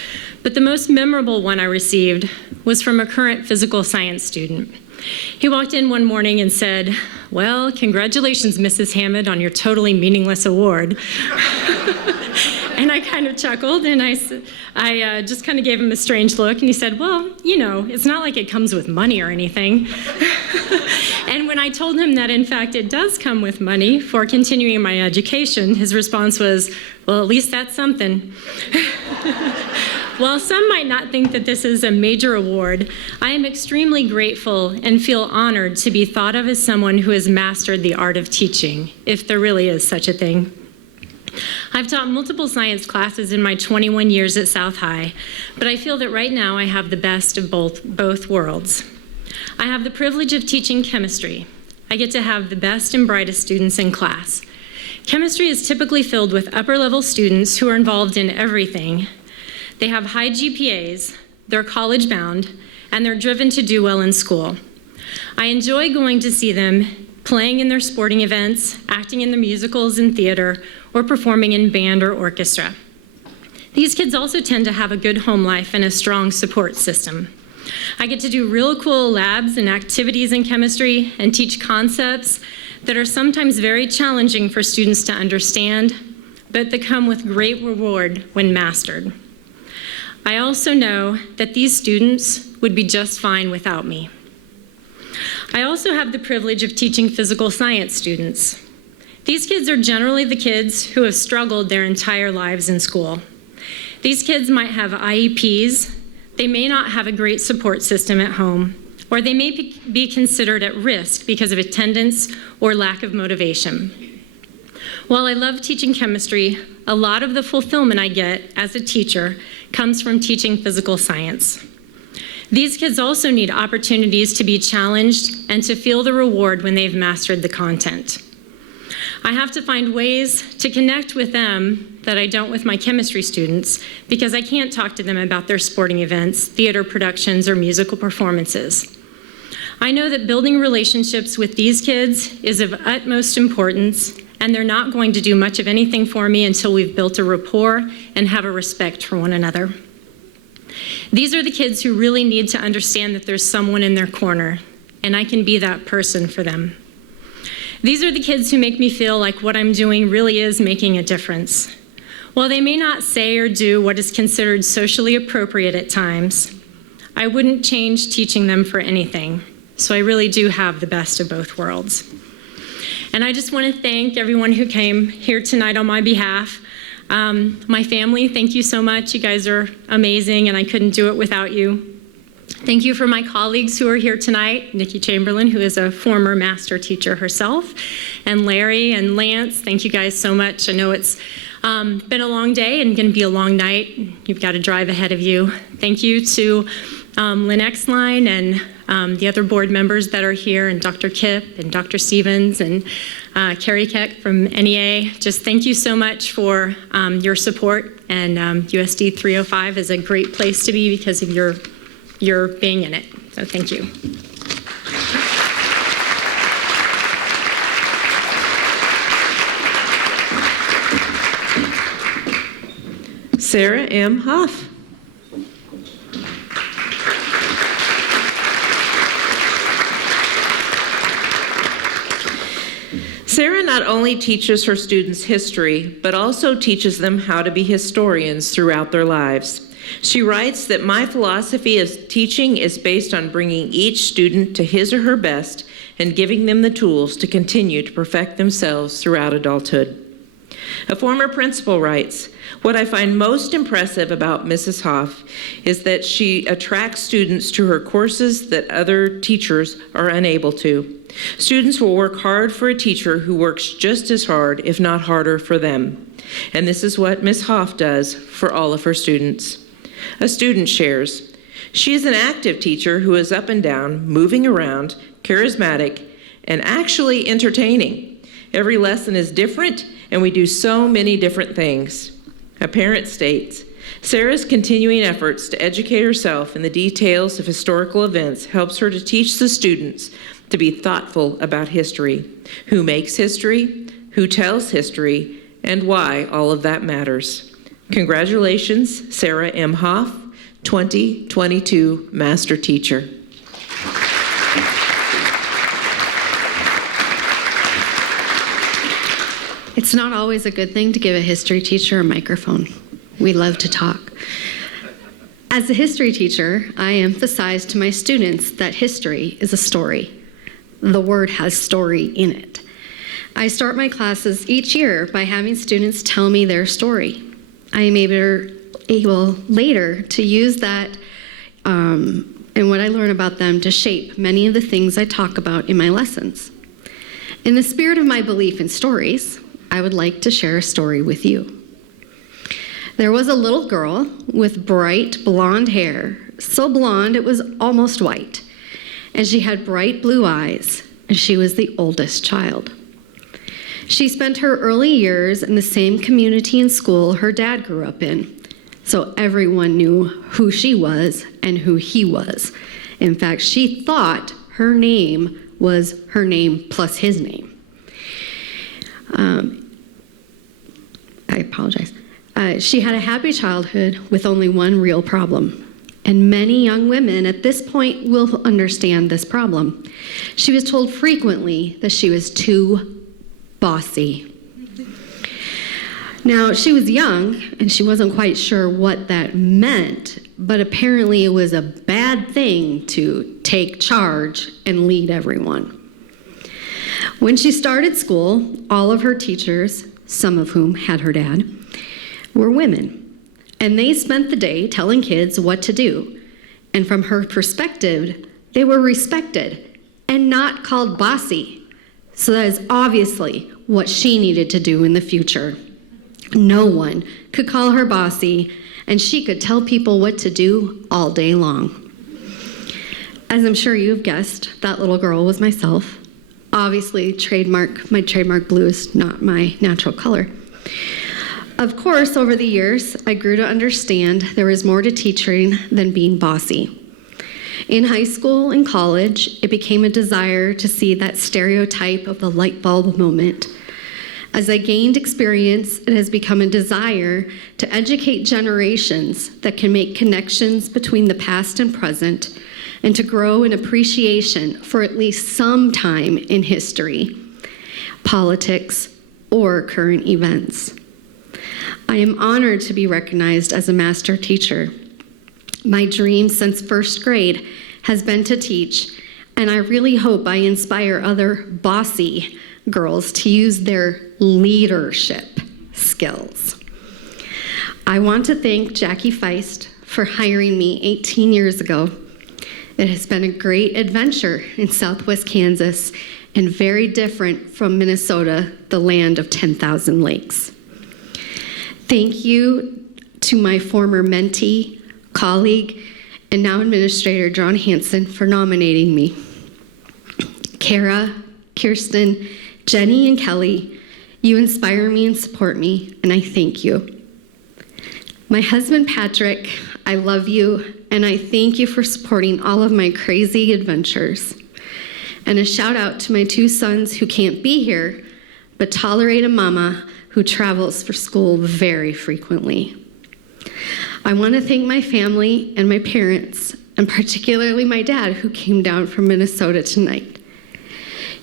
but the most memorable one I received was from a current physical science student. He walked in one morning and said, well, congratulations, Mrs. Hammond, on your totally meaningless award. And I kind of chuckled, and I just kind of gave him a strange look, and he said, well, you know, it's not like it comes with money or anything. And when I told him that, in fact, it does come with money for continuing my education, his response was, well, at least that's something. While some might not think that this is a major award, I am extremely grateful and feel honored to be thought of as someone who has mastered the art of teaching, if there really is such a thing. I've taught multiple science classes in my 21 years at South High, but I feel that right now I have the best of both worlds. I have the privilege of teaching chemistry. I get to have the best and brightest students in class. Chemistry is typically filled with upper-level students who are involved in everything. They have high GPAs, they're college-bound, and they're driven to do well in school. I enjoy going to see them playing in their sporting events, acting in the musicals and theater, or performing in band or orchestra. These kids also tend to have a good home life and a strong support system. I get to do real cool labs and activities in chemistry and teach concepts that are sometimes very challenging for students to understand, but that come with great reward when mastered. I also know that these students would be just fine without me. I also have the privilege of teaching physical science students. These kids are generally the kids who have struggled their entire lives in school. These kids might have IEPs, they may not have a great support system at home, or they may be considered at risk because of attendance or lack of motivation. While I love teaching chemistry, a lot of the fulfillment I get as a teacher comes from teaching physical science. These kids also need opportunities to be challenged and to feel the reward when they've mastered the content. I have to find ways to connect with them that I don't with my chemistry students because I can't talk to them about their sporting events, theater productions, or musical performances. I know that building relationships with these kids is of utmost importance, and they're not going to do much of anything for me until we've built a rapport and have a respect for one another. These are the kids who really need to understand that there's someone in their corner, and I can be that person for them. These are the kids who make me feel like what I'm doing really is making a difference. While they may not say or do what is considered socially appropriate at times, I wouldn't change teaching them for anything. So I really do have the best of both worlds. And I just want to thank everyone who came here tonight on my behalf. My family, thank you so much. You guys are amazing, and I couldn't do it without you. Thank you for my colleagues who are here tonight, Nikki Chamberlain, who is a former master teacher herself, and Larry and Lance, thank you guys so much. I know it's been a long day and going to be a long night. You've got to drive ahead of you. Thank you to Lynn Exline and the other board members that are here, and Dr. Kipp and Dr. Stevens and Carrie Keck from NEA. Just thank you so much for your support, and USD 305 is a great place to be because of your being in it. So thank you. Sarah M. Huff. Sarah not only teaches her students history, but also teaches them how to be historians throughout their lives. She writes that my philosophy of teaching is based on bringing each student to his or her best and giving them the tools to continue to perfect themselves throughout adulthood. A former principal writes, "What I find most impressive about Mrs. Hoff is that she attracts students to her courses that other teachers are unable to. Students will work hard for a teacher who works just as hard, if not harder, for them. And this is what Ms. Hoff does for all of her students." A student shares, "She is an active teacher who is up and down, moving around, charismatic, and actually entertaining. Every lesson is different, and we do so many different things." A parent states, "Sarah's continuing efforts to educate herself in the details of historical events helps her to teach the students to be thoughtful about history, who makes history, who tells history, and why all of that matters. Congratulations, Sarah M. Hoff, 2022 Master Teacher." It's not always a good thing to give a history teacher a microphone. We love to talk. As a history teacher, I emphasize to my students that history is a story. The word has story in it. I start my classes each year by having students tell me their story. I am able later to use that and what I learn about them to shape many of the things I talk about in my lessons. In the spirit of my belief in stories, I would like to share a story with you. There was a little girl with bright blonde hair, so blonde it was almost white, and she had bright blue eyes, and she was the oldest child. She spent her early years in the same community and school her dad grew up in, so everyone knew who she was and who he was. In fact, she thought her name was her name plus his name. I apologize. She had a happy childhood with only one real problem. And many young women at this point will understand this problem. She was told frequently that she was too bossy. Now, she was young, and she wasn't quite sure what that meant, but apparently it was a bad thing to take charge and lead everyone. When she started school, all of her teachers, some of whom had her dad, were women. And they spent the day telling kids what to do. And from her perspective, they were respected and not called bossy. So that is obviously what she needed to do in the future. No one could call her bossy, and she could tell people what to do all day long. As I'm sure you've guessed, that little girl was myself. Obviously, my trademark blue is not my natural color. Of course, over the years, I grew to understand there was more to teaching than being bossy. In high school and college, it became a desire to see that stereotype of the light bulb moment. As I gained experience, it has become a desire to educate generations that can make connections between the past and present, and to grow an appreciation for at least some time in history, politics, or current events. I am honored to be recognized as a master teacher. My dream since first grade has been to teach, and I really hope I inspire other bossy girls to use their leadership skills. I want to thank Jackie Feist for hiring me 18 years ago. It has been a great adventure in Southwest Kansas and very different from Minnesota, the land of 10,000 lakes. Thank you to my former mentee, colleague, and now administrator, John Hansen, for nominating me. Kara, Kirsten, Jenny, and Kelly, you inspire me and support me, and I thank you. My husband, Patrick, I love you, and I thank you for supporting all of my crazy adventures. And a shout out to my two sons who can't be here, but tolerate a mama who travels for school very frequently. I want to thank my family and my parents, and particularly my dad, who came down from Minnesota tonight.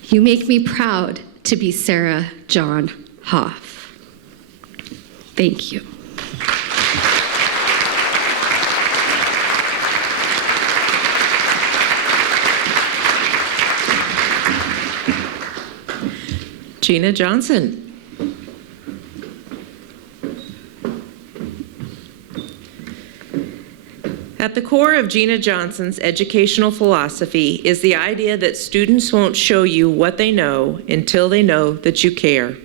You make me proud to be Sarah John Hoff. Thank you. Gina Johnson. At the core of Gina Johnson's educational philosophy is the idea that students won't show you what they know until they know that you care.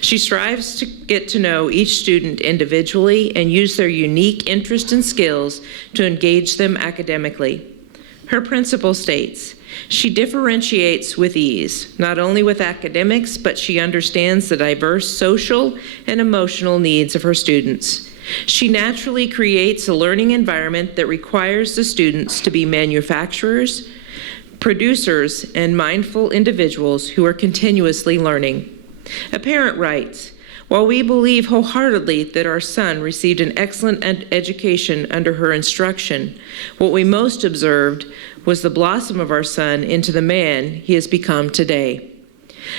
She strives to get to know each student individually and use their unique interest and skills to engage them academically. Her principle states, she differentiates with ease, not only with academics, but she understands the diverse social and emotional needs of her students. She naturally creates a learning environment that requires the students to be manufacturers, producers, and mindful individuals who are continuously learning. A parent writes, while we believe wholeheartedly that our son received an excellent education under her instruction, what we most observed was the blossom of our son into the man he has become today.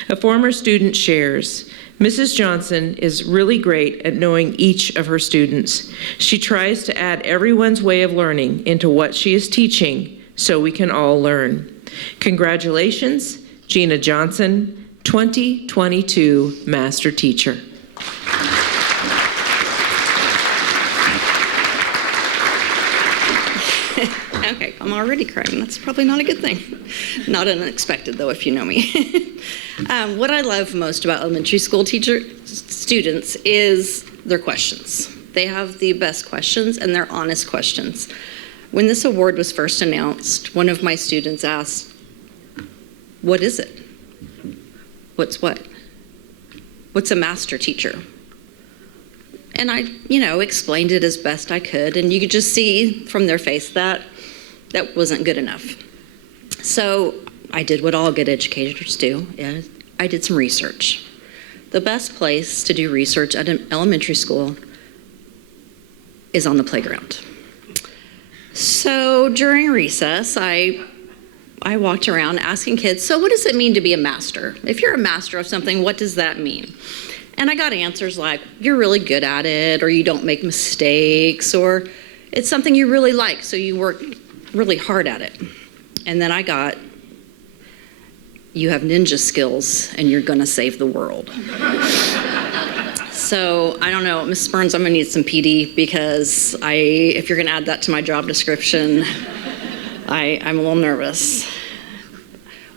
A former student shares, Mrs. Johnson is really great at knowing each of her students. She tries to add everyone's way of learning into what she is teaching so we can all learn. Congratulations, Gina Johnson, 2022 Master Teacher. Okay, I'm already crying. That's probably not a good thing. Not unexpected, though, if you know me. What I love most about elementary school students is their questions. They have the best questions, and they're honest questions. When this award was first announced, one of my students asked, "What is it? What's what? What's a master teacher?" And I, explained it as best I could, and you could just see from their face that that wasn't good enough. So I did what all good educators do, and I did some research. The best place to do research at an elementary school is on the playground. So during recess, I walked around asking kids, so what does it mean to be a master? If you're a master of something, what does that mean? And I got answers like, you're really good at it, or you don't make mistakes, or it's something you really like, so you work really hard at it. And then I got, you have ninja skills, and you're gonna save the world. So I don't know, Ms. Burns, I'm gonna need some PD, because if you're gonna add that to my job description, I'm a little nervous.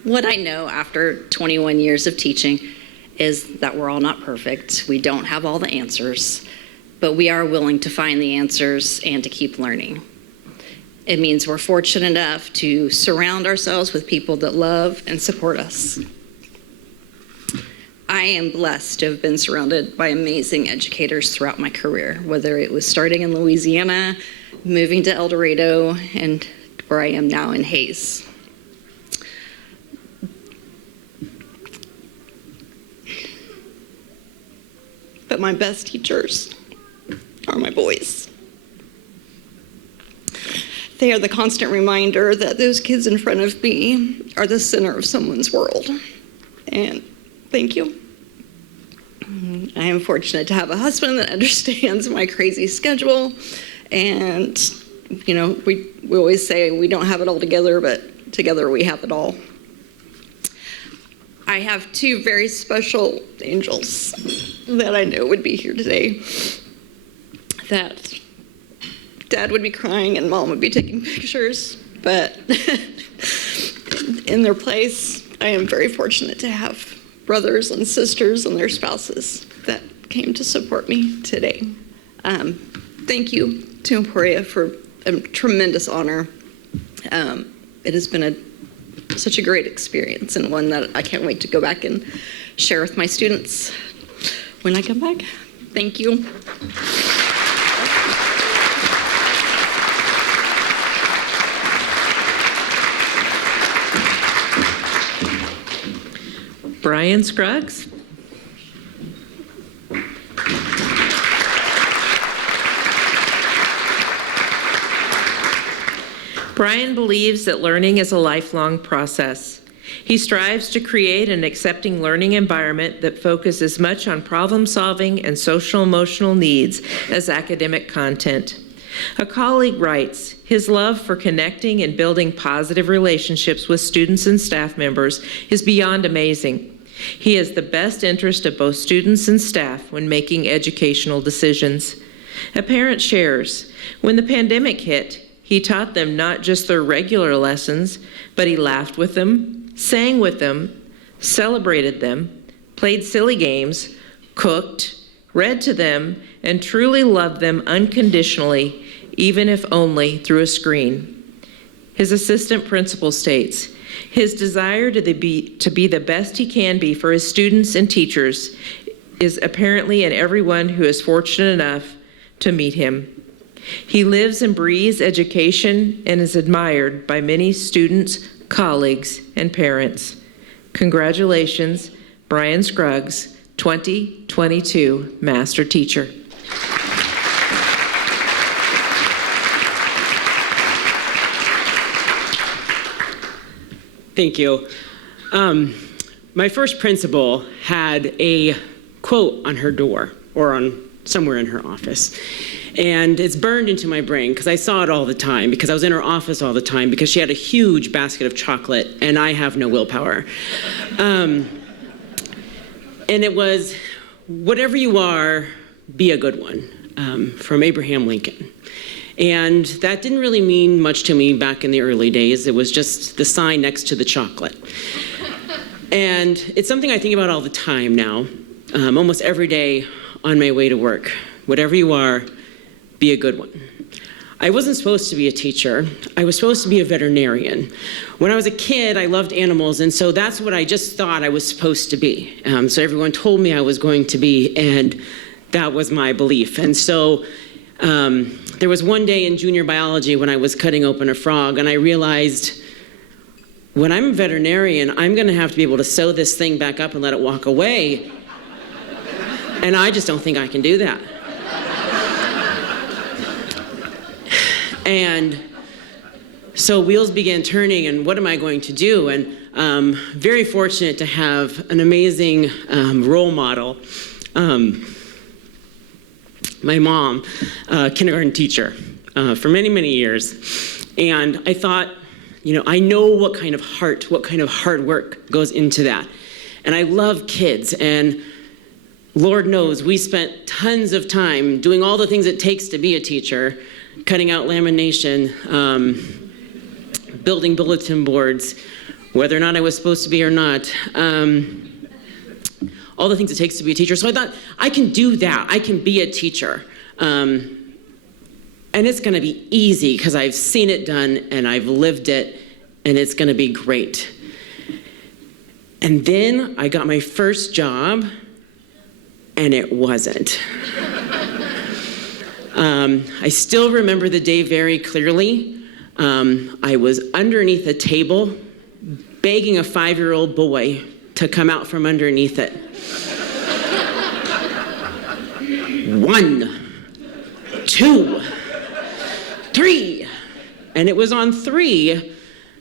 What I know after 21 years of teaching is that we're all not perfect. We don't have all the answers, but we are willing to find the answers and to keep learning. It means we're fortunate enough to surround ourselves with people that love and support us. I am blessed to have been surrounded by amazing educators throughout my career, whether it was starting in Louisiana, moving to El Dorado, and where I am now in Hayes. But my best teachers are my boys. They are the constant reminder that those kids in front of me are the center of someone's world. And thank you. I am fortunate to have a husband that understands my crazy schedule. And, we always say we don't have it all together, but together we have it all. I have two very special angels that I know would be here today, that Dad would be crying and Mom would be taking pictures, but in their place, I am very fortunate to have brothers and sisters and their spouses that came to support me today. Thank you to Emporia for a tremendous honor. It has been such a great experience, and one that I can't wait to go back and share with my students when I come back. Thank you. Brian Scruggs. Brian believes that learning is a lifelong process. He strives to create an accepting learning environment that focuses as much on problem solving and social emotional needs as academic content. A colleague writes, his love for connecting and building positive relationships with students and staff members is beyond amazing. He has the best interest of both students and staff when making educational decisions. A parent shares, when the pandemic hit, he taught them not just their regular lessons, but he laughed with them, sang with them, celebrated them, played silly games, cooked, read to them, and truly loved them unconditionally, even if only through a screen. His assistant principal states, his desire to be the best he can be for his students and teachers is apparently in everyone who is fortunate enough to meet him. He lives and breathes education and is admired by many students, colleagues, and parents. Congratulations, Brian Scruggs, 2022 Master Teacher. Thank you. My first principal had a quote on her door or on somewhere in her office. And it's burned into my brain because I saw it all the time, because I was in her office all the time, because she had a huge basket of chocolate and I have no willpower. And it was, whatever you are, be a good one, from Abraham Lincoln. And that didn't really mean much to me back in the early days. It was just the sign next to the chocolate. And it's something I think about all the time now, almost every day on my way to work. Whatever you are, be a good one. I wasn't supposed to be a teacher. I was supposed to be a veterinarian. When I was a kid, I loved animals, and so that's what I just thought I was supposed to be. So everyone told me I was going to be, and that was my belief. And so there was one day in junior biology when I was cutting open a frog, and I realized when I'm a veterinarian, I'm going to have to be able to sew this thing back up and let it walk away. And I just don't think I can do that. And so wheels began turning, and what am I going to do? And very fortunate to have an amazing role model. My mom, kindergarten teacher for many, many years. And I thought, I know what kind of hard work goes into that. And I love kids, and Lord knows we spent tons of time doing all the things it takes to be a teacher, cutting out lamination, building bulletin boards, whether or not I was supposed to be or not, all the things it takes to be a teacher. So I thought, I can do that. I can be a teacher. And it's going to be easy because I've seen it done and I've lived it, and it's going to be great. And then I got my first job, and it wasn't. I still remember the day very clearly. I was underneath a table begging a 5-year-old boy to come out from underneath it. 1, 2, 3. And it was on 3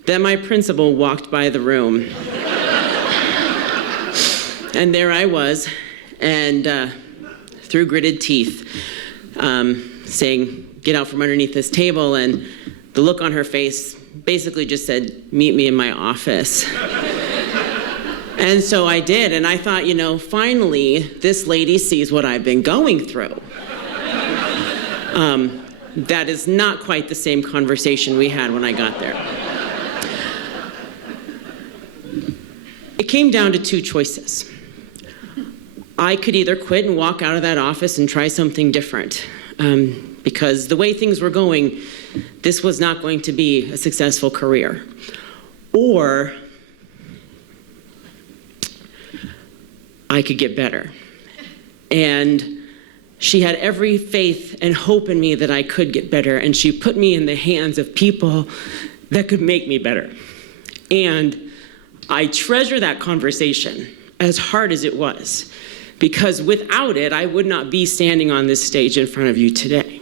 that my principal walked by the room. And there I was, and through gritted teeth, saying, "Get out from underneath this table," and the look on her face basically just said, "Meet me in my office." And so I did, and I thought, finally, this lady sees what I've been going through. That is not quite the same conversation we had when I got there. It came down to 2 choices. I could either quit and walk out of that office and try something different, because the way things were going, this was not going to be a successful career. Or I could get better. And she had every faith and hope in me that I could get better, and she put me in the hands of people that could make me better. And I treasure that conversation, as hard as it was, because without it, I would not be standing on this stage in front of you today.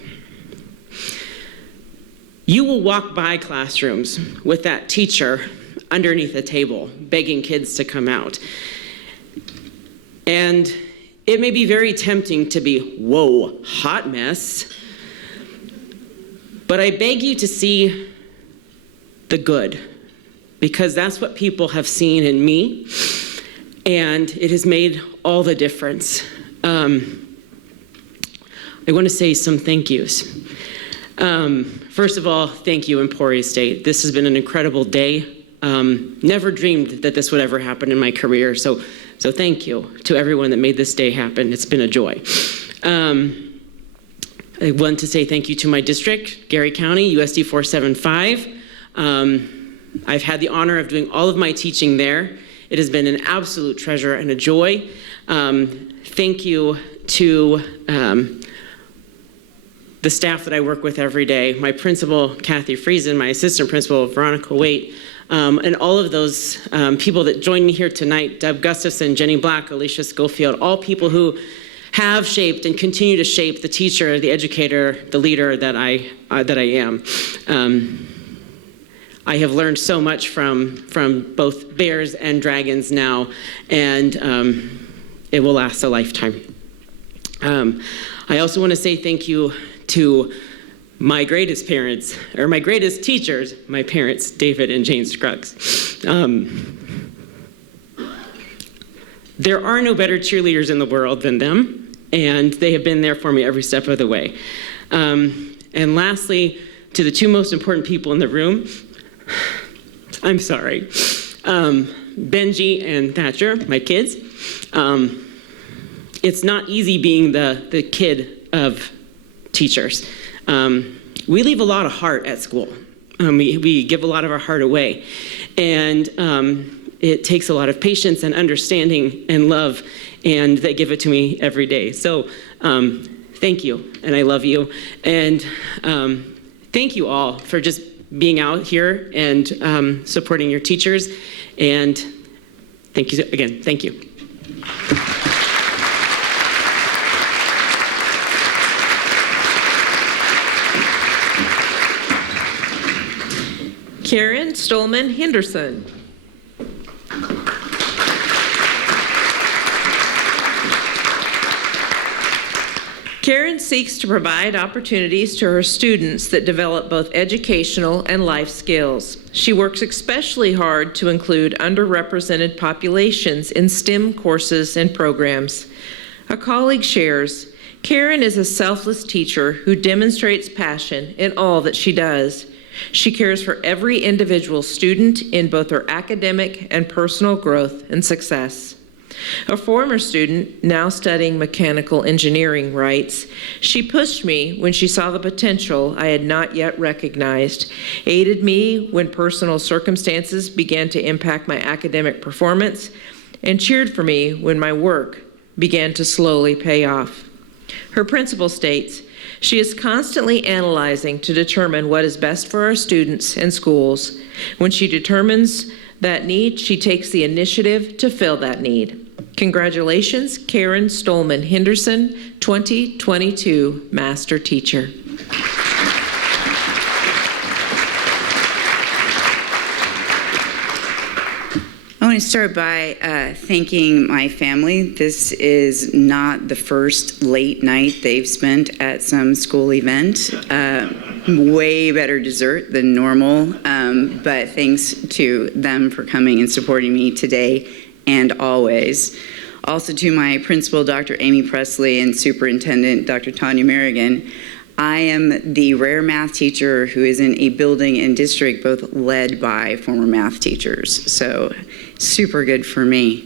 You will walk by classrooms with that teacher underneath a table, begging kids to come out. And it may be very tempting to be, whoa, hot mess. But I beg you to see the good, because that's what people have seen in me, and it has made all the difference. I want to say some thank yous. First of all, thank you, Emporia State. This has been an incredible day. Never dreamed that this would ever happen in my career, so thank you to everyone that made this day happen. It's been a joy. I want to say thank you to my district, Gary County, USD 475. I've had the honor of doing all of my teaching there. It has been an absolute treasure and a joy. Thank you to the staff that I work with every day, my principal, Kathy Friesen, my assistant principal, Veronica Waite, and all of those people that joined me here tonight, Deb Gustafson, Jenny Black, Alicia Schofield, all people who have shaped and continue to shape the teacher, the educator, the leader that I am. I have learned so much from both bears and dragons now, and it will last a lifetime. I also want to say thank you to my greatest parents, or my greatest teachers, my parents, David and Jane Scruggs. There are no better cheerleaders in the world than them, and they have been there for me every step of the way. And lastly, to the 2 most important people in the room, I'm sorry. Benji and Thatcher, my kids. It's not easy being the kid of teachers. We leave a lot of heart at school. We give a lot of our heart away. And it takes a lot of patience and understanding and love, and they give it to me every day. So thank you, and I love you. And thank you all for just being out here and supporting your teachers. And thank you again. Thank you. Karen Stolman Henderson. Karen seeks to provide opportunities to her students that develop both educational and life skills. She works especially hard to include underrepresented populations in STEM courses and programs. A colleague shares, Karen is a selfless teacher who demonstrates passion in all that she does. She cares for every individual student in both their academic and personal growth and success. A former student, now studying mechanical engineering, writes, "She pushed me when she saw the potential I had not yet recognized, aided me when personal circumstances began to impact my academic performance, and cheered for me when my work began to slowly pay off." Her principal states, "She is constantly analyzing to determine what is best for our students and schools. When she determines that need, she takes the initiative to fill that need." Congratulations, Karen Stolman Henderson, 2022 Master Teacher. I want to start by thanking my family. This is not the first late night they've spent at some school event. Way better dessert than normal, but thanks to them for coming and supporting me today and always. Also to my principal, Dr. Amy Presley, and superintendent, Dr. Tanya Merrigan. I am the rare math teacher who is in a building and district both led by former math teachers, so super good for me.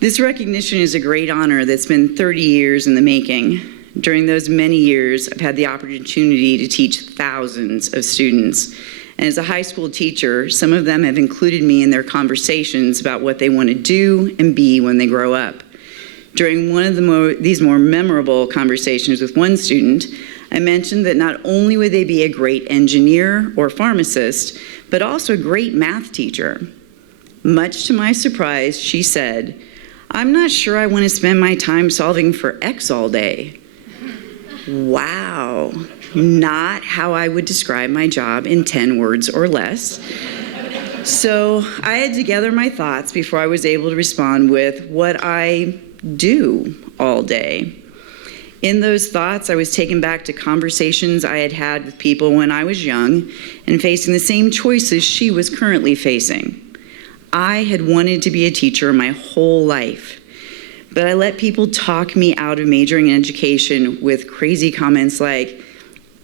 This recognition is a great honor that's been 30 years in the making. During those many years, I've had the opportunity to teach thousands of students. And as a high school teacher, some of them have included me in their conversations about what they want to do and be when they grow up. During one of these more memorable conversations with one student, I mentioned that not only would they be a great engineer or pharmacist, but also a great math teacher. Much to my surprise, she said, "I'm not sure I want to spend my time solving for X all day." Wow, not how I would describe my job in 10 words or less. So I had to gather my thoughts before I was able to respond with what I do all day. In those thoughts, I was taken back to conversations I had had with people when I was young and facing the same choices she was currently facing. I had wanted to be a teacher my whole life, but I let people talk me out of majoring in education with crazy comments like,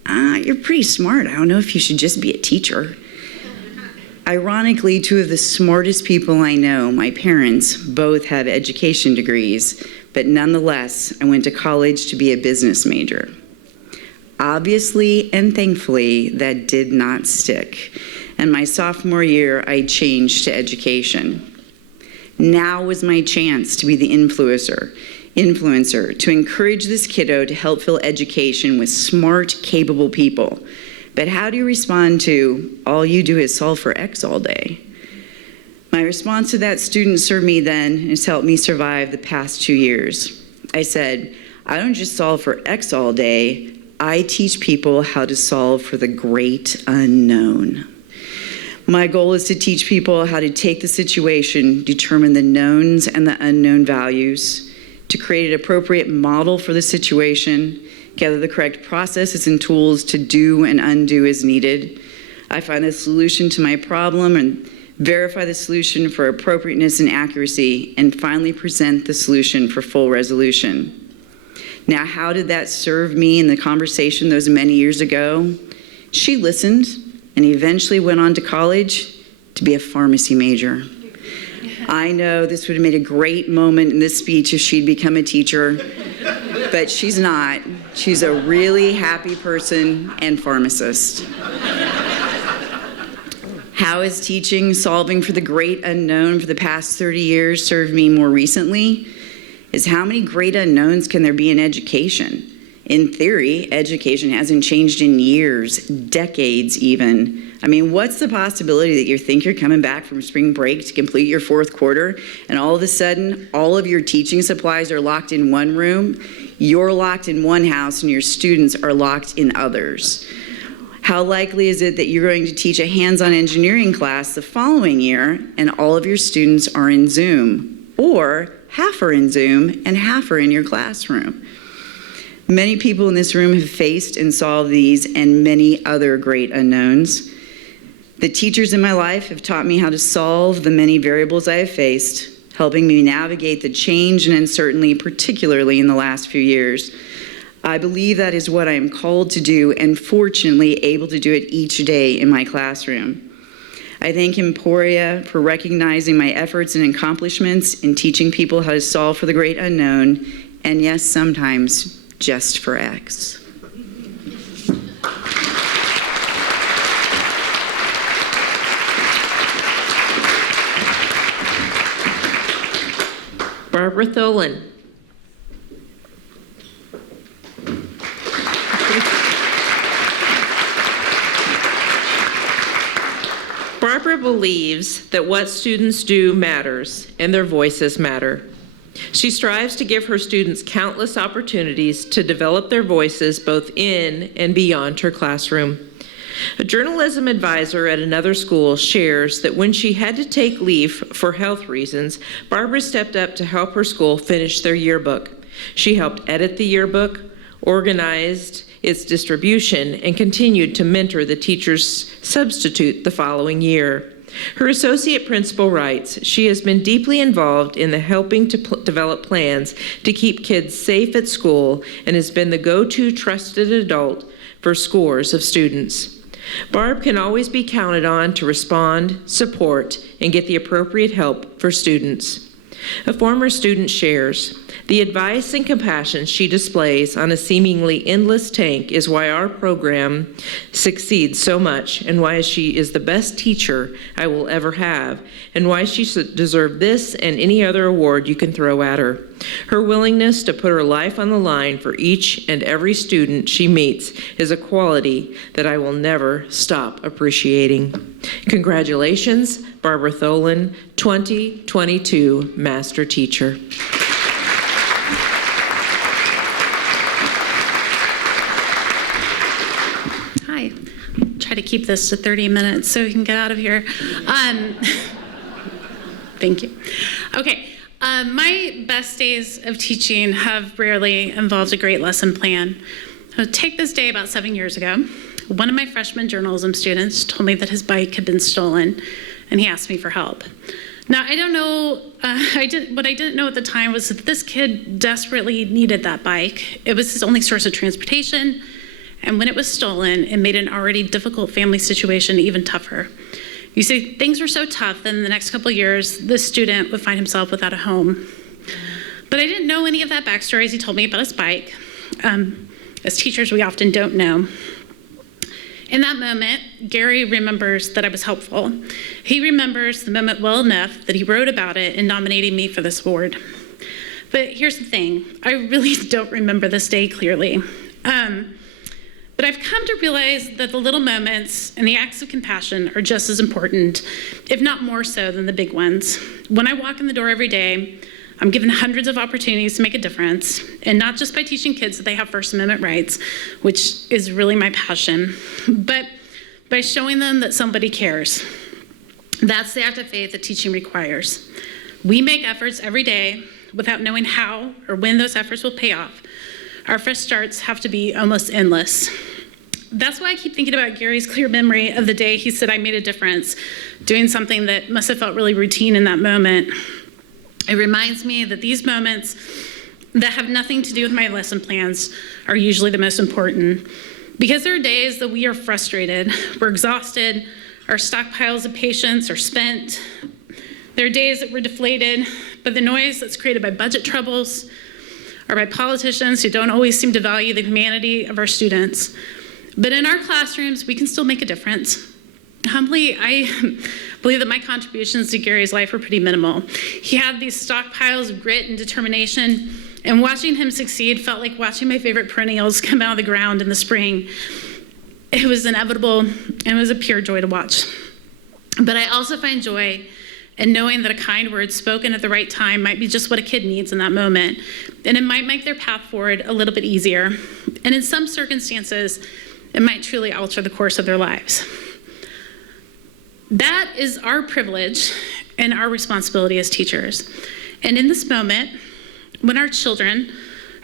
"You're pretty smart. I don't know if you should just be a teacher." Ironically, two of the smartest people I know, my parents, both have education degrees, but nonetheless, I went to college to be a business major. Obviously and thankfully, that did not stick. And my sophomore year, I changed to education. Now was my chance to be the influencer, to encourage this kiddo to help fill education with smart, capable people. But how do you respond to, "All you do is solve for X all day"? My response to that student served me then and has helped me survive the past 2 years. I said, "I don't just solve for X all day, I teach people how to solve for the great unknown." My goal is to teach people how to take the situation, determine the knowns and the unknown values, to create an appropriate model for the situation, gather the correct processes and tools to do and undo as needed. I find the solution to my problem and verify the solution for appropriateness and accuracy, and finally present the solution for full resolution. Now, how did that serve me in the conversation those many years ago? She listened and eventually went on to college to be a pharmacy major. I know this would have made a great moment in this speech if she'd become a teacher, but she's not. She's a really happy person and pharmacist. How has teaching, solving for the great unknown for the past 30 years served me more recently is how many great unknowns can there be in education? In theory, education hasn't changed in years, decades even. I mean, what's the possibility that you think you're coming back from spring break to complete your fourth quarter and all of a sudden all of your teaching supplies are locked in one room, you're locked in one house, and your students are locked in others? How likely is it that you're going to teach a hands-on engineering class the following year and all of your students are in Zoom? Or half are in Zoom and half are in your classroom? Many people in this room have faced and solved these and many other great unknowns. The teachers in my life have taught me how to solve the many variables I have faced, helping me navigate the change and uncertainty, particularly in the last few years. I believe that is what I am called to do and fortunately able to do it each day in my classroom. I thank Emporia for recognizing my efforts and accomplishments in teaching people how to solve for the great unknown, and yes, sometimes just for X. Barbara Tholen. Barbara believes that what students do matters and their voices matter. She strives to give her students countless opportunities to develop their voices both in and beyond her classroom. A journalism advisor at another school shares that when she had to take leave for health reasons, Barbara stepped up to help her school finish their yearbook. She helped edit the yearbook, organized its distribution, and continued to mentor the teachers substitute the following year. Her associate principal writes, she has been deeply involved in the helping to develop plans to keep kids safe at school and has been the go-to trusted adult for scores of students. Barb can always be counted on to respond, support, and get the appropriate help for students. A former student shares, the advice and compassion she displays on a seemingly endless tank is why our program succeeds so much and why she is the best teacher I will ever have and why she should deserve this and any other award you can throw at her. Her willingness to put her life on the line for each and every student she meets is a quality that I will never stop appreciating. Congratulations, Barbara Tholen, 2022 Master Teacher. Hi. Try to keep this to 30 minutes so we can get out of here. Thank you. Okay. My best days of teaching have rarely involved a great lesson plan. So take this day about 7 years ago. One of my freshman journalism students told me that his bike had been stolen, and he asked me for help. Now, I don't know, what I didn't know at the time was that this kid desperately needed that bike. It was his only source of transportation, and when it was stolen, it made an already difficult family situation even tougher. You see, things were so tough that in the next couple of years, this student would find himself without a home. But I didn't know any of that backstory as he told me about his bike. As teachers, we often don't know. In that moment, Gary remembers that I was helpful. He remembers the moment well enough that he wrote about it in nominating me for this award. But here's the thing, I really don't remember this day clearly. But I've come to realize that the little moments and the acts of compassion are just as important, if not more so than the big ones. When I walk in the door every day, I'm given hundreds of opportunities to make a difference, and not just by teaching kids that they have First Amendment rights, which is really my passion, but by showing them that somebody cares. That's the act of faith that teaching requires. We make efforts every day without knowing how or when those efforts will pay off. Our fresh starts have to be almost endless. That's why I keep thinking about Gary's clear memory of the day he said I made a difference, doing something that must have felt really routine in that moment. It reminds me that these moments that have nothing to do with my lesson plans are usually the most important. Because there are days that we are frustrated, we're exhausted, our stockpiles of patience are spent. There are days that we're deflated by the noise that's created by budget troubles or by politicians who don't always seem to value the humanity of our students. But in our classrooms, we can still make a difference. Humbly, I believe that my contributions to Gary's life were pretty minimal. He had these stockpiles of grit and determination, and watching him succeed felt like watching my favorite perennials come out of the ground in the spring. It was inevitable, and it was a pure joy to watch. But I also find joy in knowing that a kind word spoken at the right time might be just what a kid needs in that moment, and it might make their path forward a little bit easier. And in some circumstances, it might truly alter the course of their lives. That is our privilege and our responsibility as teachers. And in this moment, when our children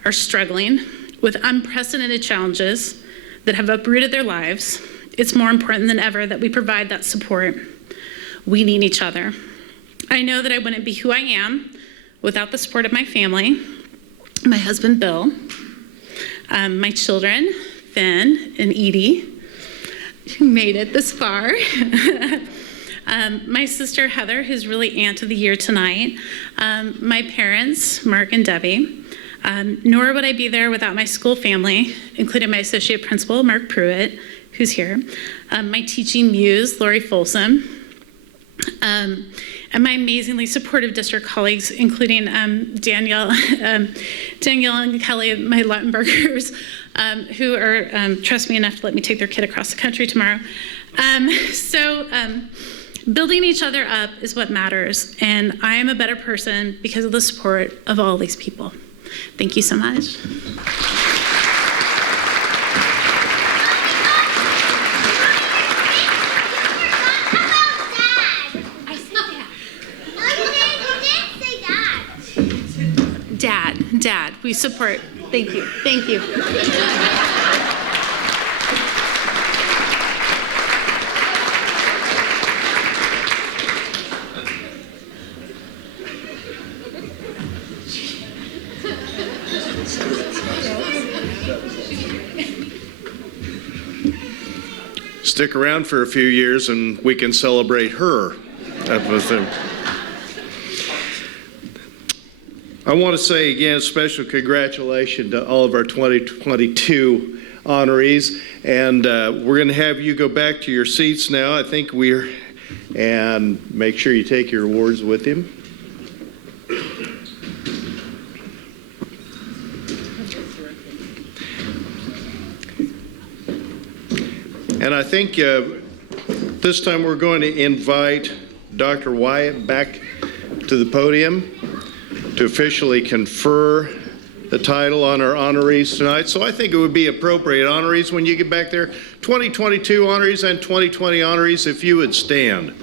are struggling with unprecedented challenges that have uprooted their lives, it's more important than ever that we provide that support. We need each other. I know that I wouldn't be who I am without the support of my family, my husband, Bill, my children, Finn and Edie, who made it this far, my sister, Heather, who's really Aunt of the Year tonight, my parents, Mark and Debbie, nor would I be there without my school family, including my associate principal, Mark Pruitt, who's here, my teaching muse, Lori Folsom, and my amazingly supportive district colleagues, including Danielle and Kelly, my Lautenbergers, who are trust me enough to let me take their kid across the country tomorrow. Building each other up is what matters, and I am a better person because of the support of all these people. Thank you so much. Dad, we support. Thank you. Stick around for a few years and we can celebrate her. That was the... I want to say again, special congratulations to all of our 2022 honorees, and we're going to have you go back to your seats now. I think and make sure you take your awards with him. And I think this time we're going to invite Dr. Wyatt back to the podium to officially confer the title on our honorees tonight. So I think it would be appropriate, honorees, when you get back there, 2022 honorees and 2020 honorees, if you would stand.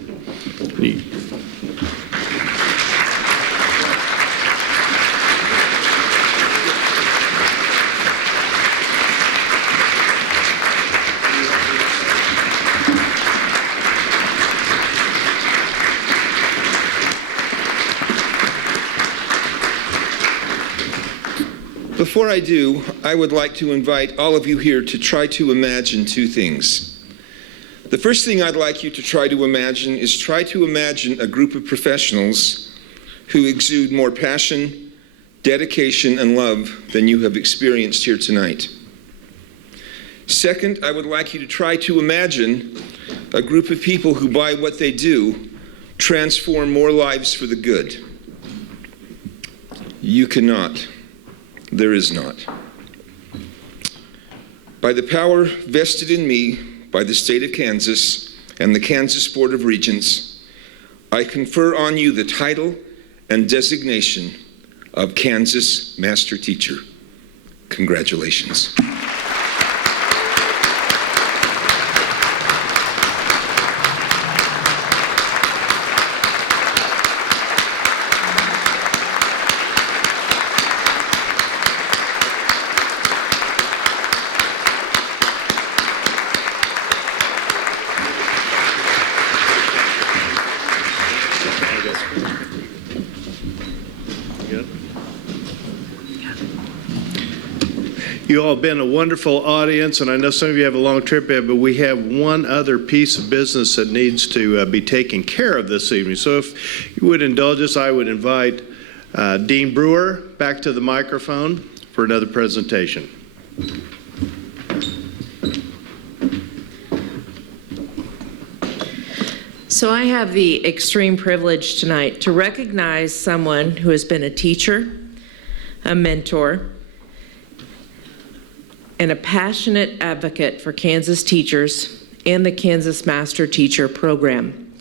Before I do, I would like to invite all of you here to try to imagine two things. The first thing I'd like you to try to imagine is try to imagine a group of professionals who exude more passion, dedication, and love than you have experienced here tonight. Second, I would like you to try to imagine a group of people who, by what they do, transform more lives for the good. You cannot. There is not. By the power vested in me by the state of Kansas and the Kansas Board of Regents, I confer on you the title and designation of Kansas Master Teacher. Congratulations. You You all have been a wonderful audience, and I know some of you have a long trip ahead, but we have one other piece of business that needs to be taken care of this evening. So if you would indulge us, I would invite Dean Brewer back to the microphone for another presentation. So I have the extreme privilege tonight to recognize someone who has been a teacher, a mentor, and a passionate advocate for Kansas teachers and the Kansas Master Teacher Program.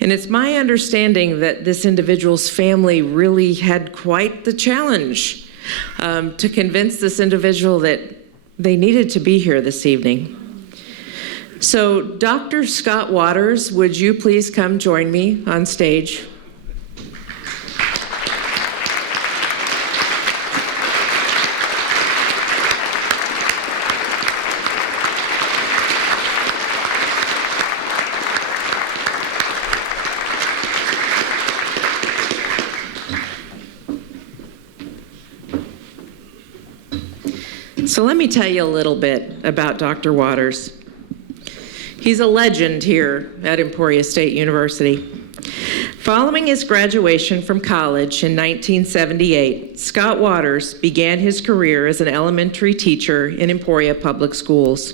And it's my understanding that this individual's family really had quite the challenge to convince this individual that they needed to be here this evening. So, Dr. Scott Waters, would you please come join me on stage? So let me tell you a little bit about Dr. Waters. He's a legend here at Emporia State University. Following his graduation from college in 1978, Scott Waters began his career as an elementary teacher in Emporia Public Schools.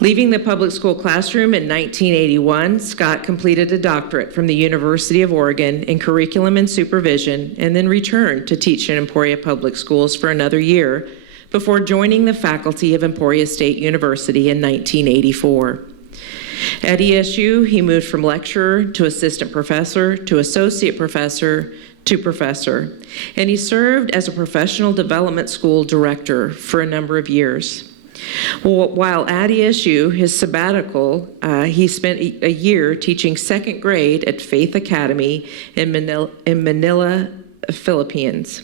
Leaving the public school classroom in 1981, Scott completed a doctorate from the University of Oregon in curriculum and supervision, and then returned to teach in Emporia Public Schools for another year before joining the faculty of Emporia State University in 1984. At ESU, he moved from lecturer to assistant professor to associate professor to professor, and he served as a professional development school director for a number of years. While at ESU, his sabbatical, he spent a year teaching second grade at Faith Academy in Manila, Philippines.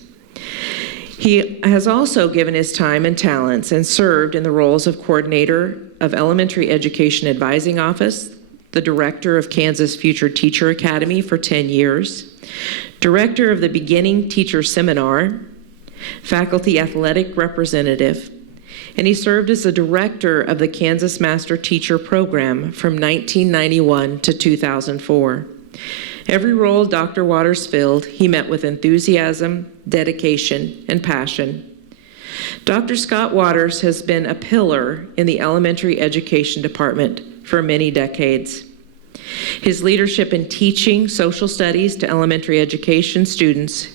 He has also given his time and talents and served in the roles of coordinator of Elementary Education Advising Office, the director of Kansas Future Teacher Academy for 10 years, director of the Beginning Teacher Seminar, faculty athletic representative, and he served as the director of the Kansas Master Teacher Program from 1991 to 2004. Every role Dr. Waters filled, he met with enthusiasm, dedication, and passion. Dr. Scott Waters has been a pillar in the elementary education department for many decades. His leadership in teaching social studies to elementary education students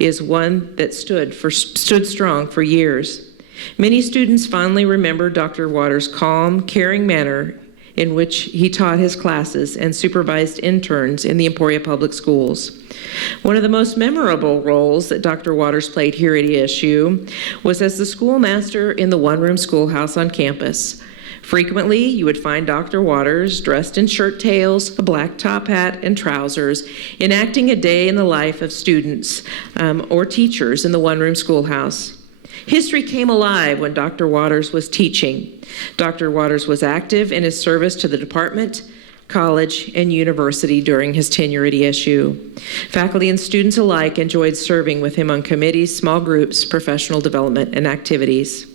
is one that stood strong for years. Many students fondly remember Dr. Waters' calm, caring manner in which he taught his classes and supervised interns in the Emporia Public Schools. One of the most memorable roles that Dr. Waters played here at ESU was as the schoolmaster in the one-room schoolhouse on campus. Frequently, you would find Dr. Waters dressed in shirt tails, a black top hat, and trousers, enacting a day in the life of students or teachers in the one-room schoolhouse. History came alive when Dr. Waters was teaching. Dr. Waters was active in his service to the department, college, and university during his tenure at ESU. Faculty and students alike enjoyed serving with him on committees, small groups, professional development, and activities.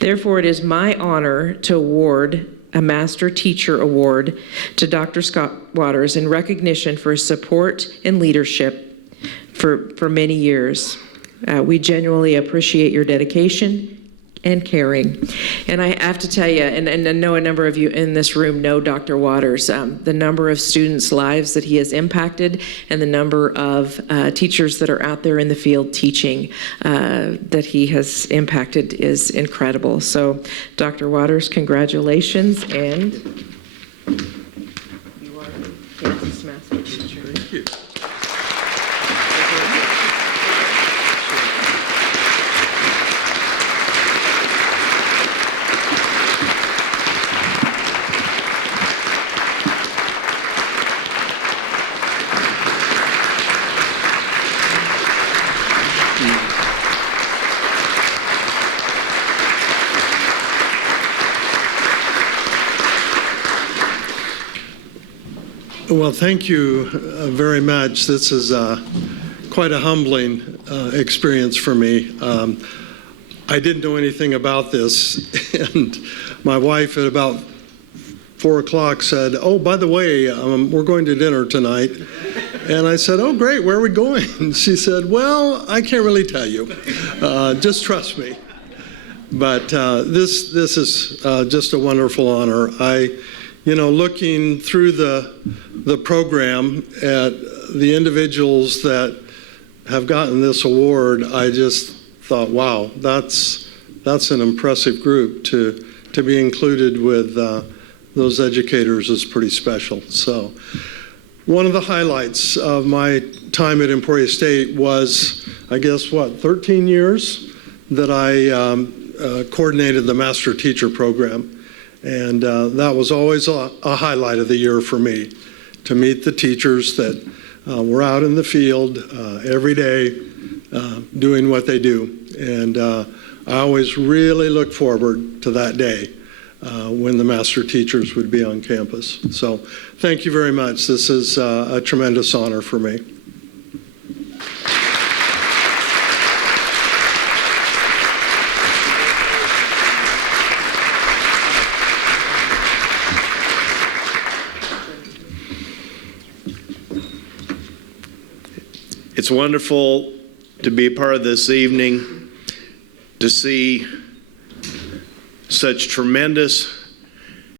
Therefore, it is my honor to award a Master Teacher Award to Dr. Scott Waters in recognition for his support and leadership for many years. We genuinely appreciate your dedication and caring. And I have to tell you, and I know a number of you in this room know Dr. Waters, the number of students' lives that he has impacted and the number of teachers that are out there in the field teaching that he has impacted is incredible. So, Dr. Waters, congratulations, and you are the Kansas Master Teacher. Thank you. Well, thank you very much. This is quite a humbling experience for me. I didn't know anything about this, and my wife at about 4 o'clock said, "Oh, by the way, we're going to dinner tonight." And I said, "Oh, great, where are we going?" And she said, "Well, I can't really tell you. Just trust me." But this is just a wonderful honor. Looking through the program at the individuals that have gotten this award, I just thought, wow, that's an impressive group. To be included with those educators is pretty special. So one of the highlights of my time at Emporia State was, I guess, 13 years that I coordinated the Master Teacher Program. And that was always a highlight of the year for me, to meet the teachers that were out in the field every day doing what they do. And I always really look forward to that day when the master teachers would be on campus. So thank you very much. This is a tremendous honor for me. It's wonderful to be a part of this evening, to see such tremendous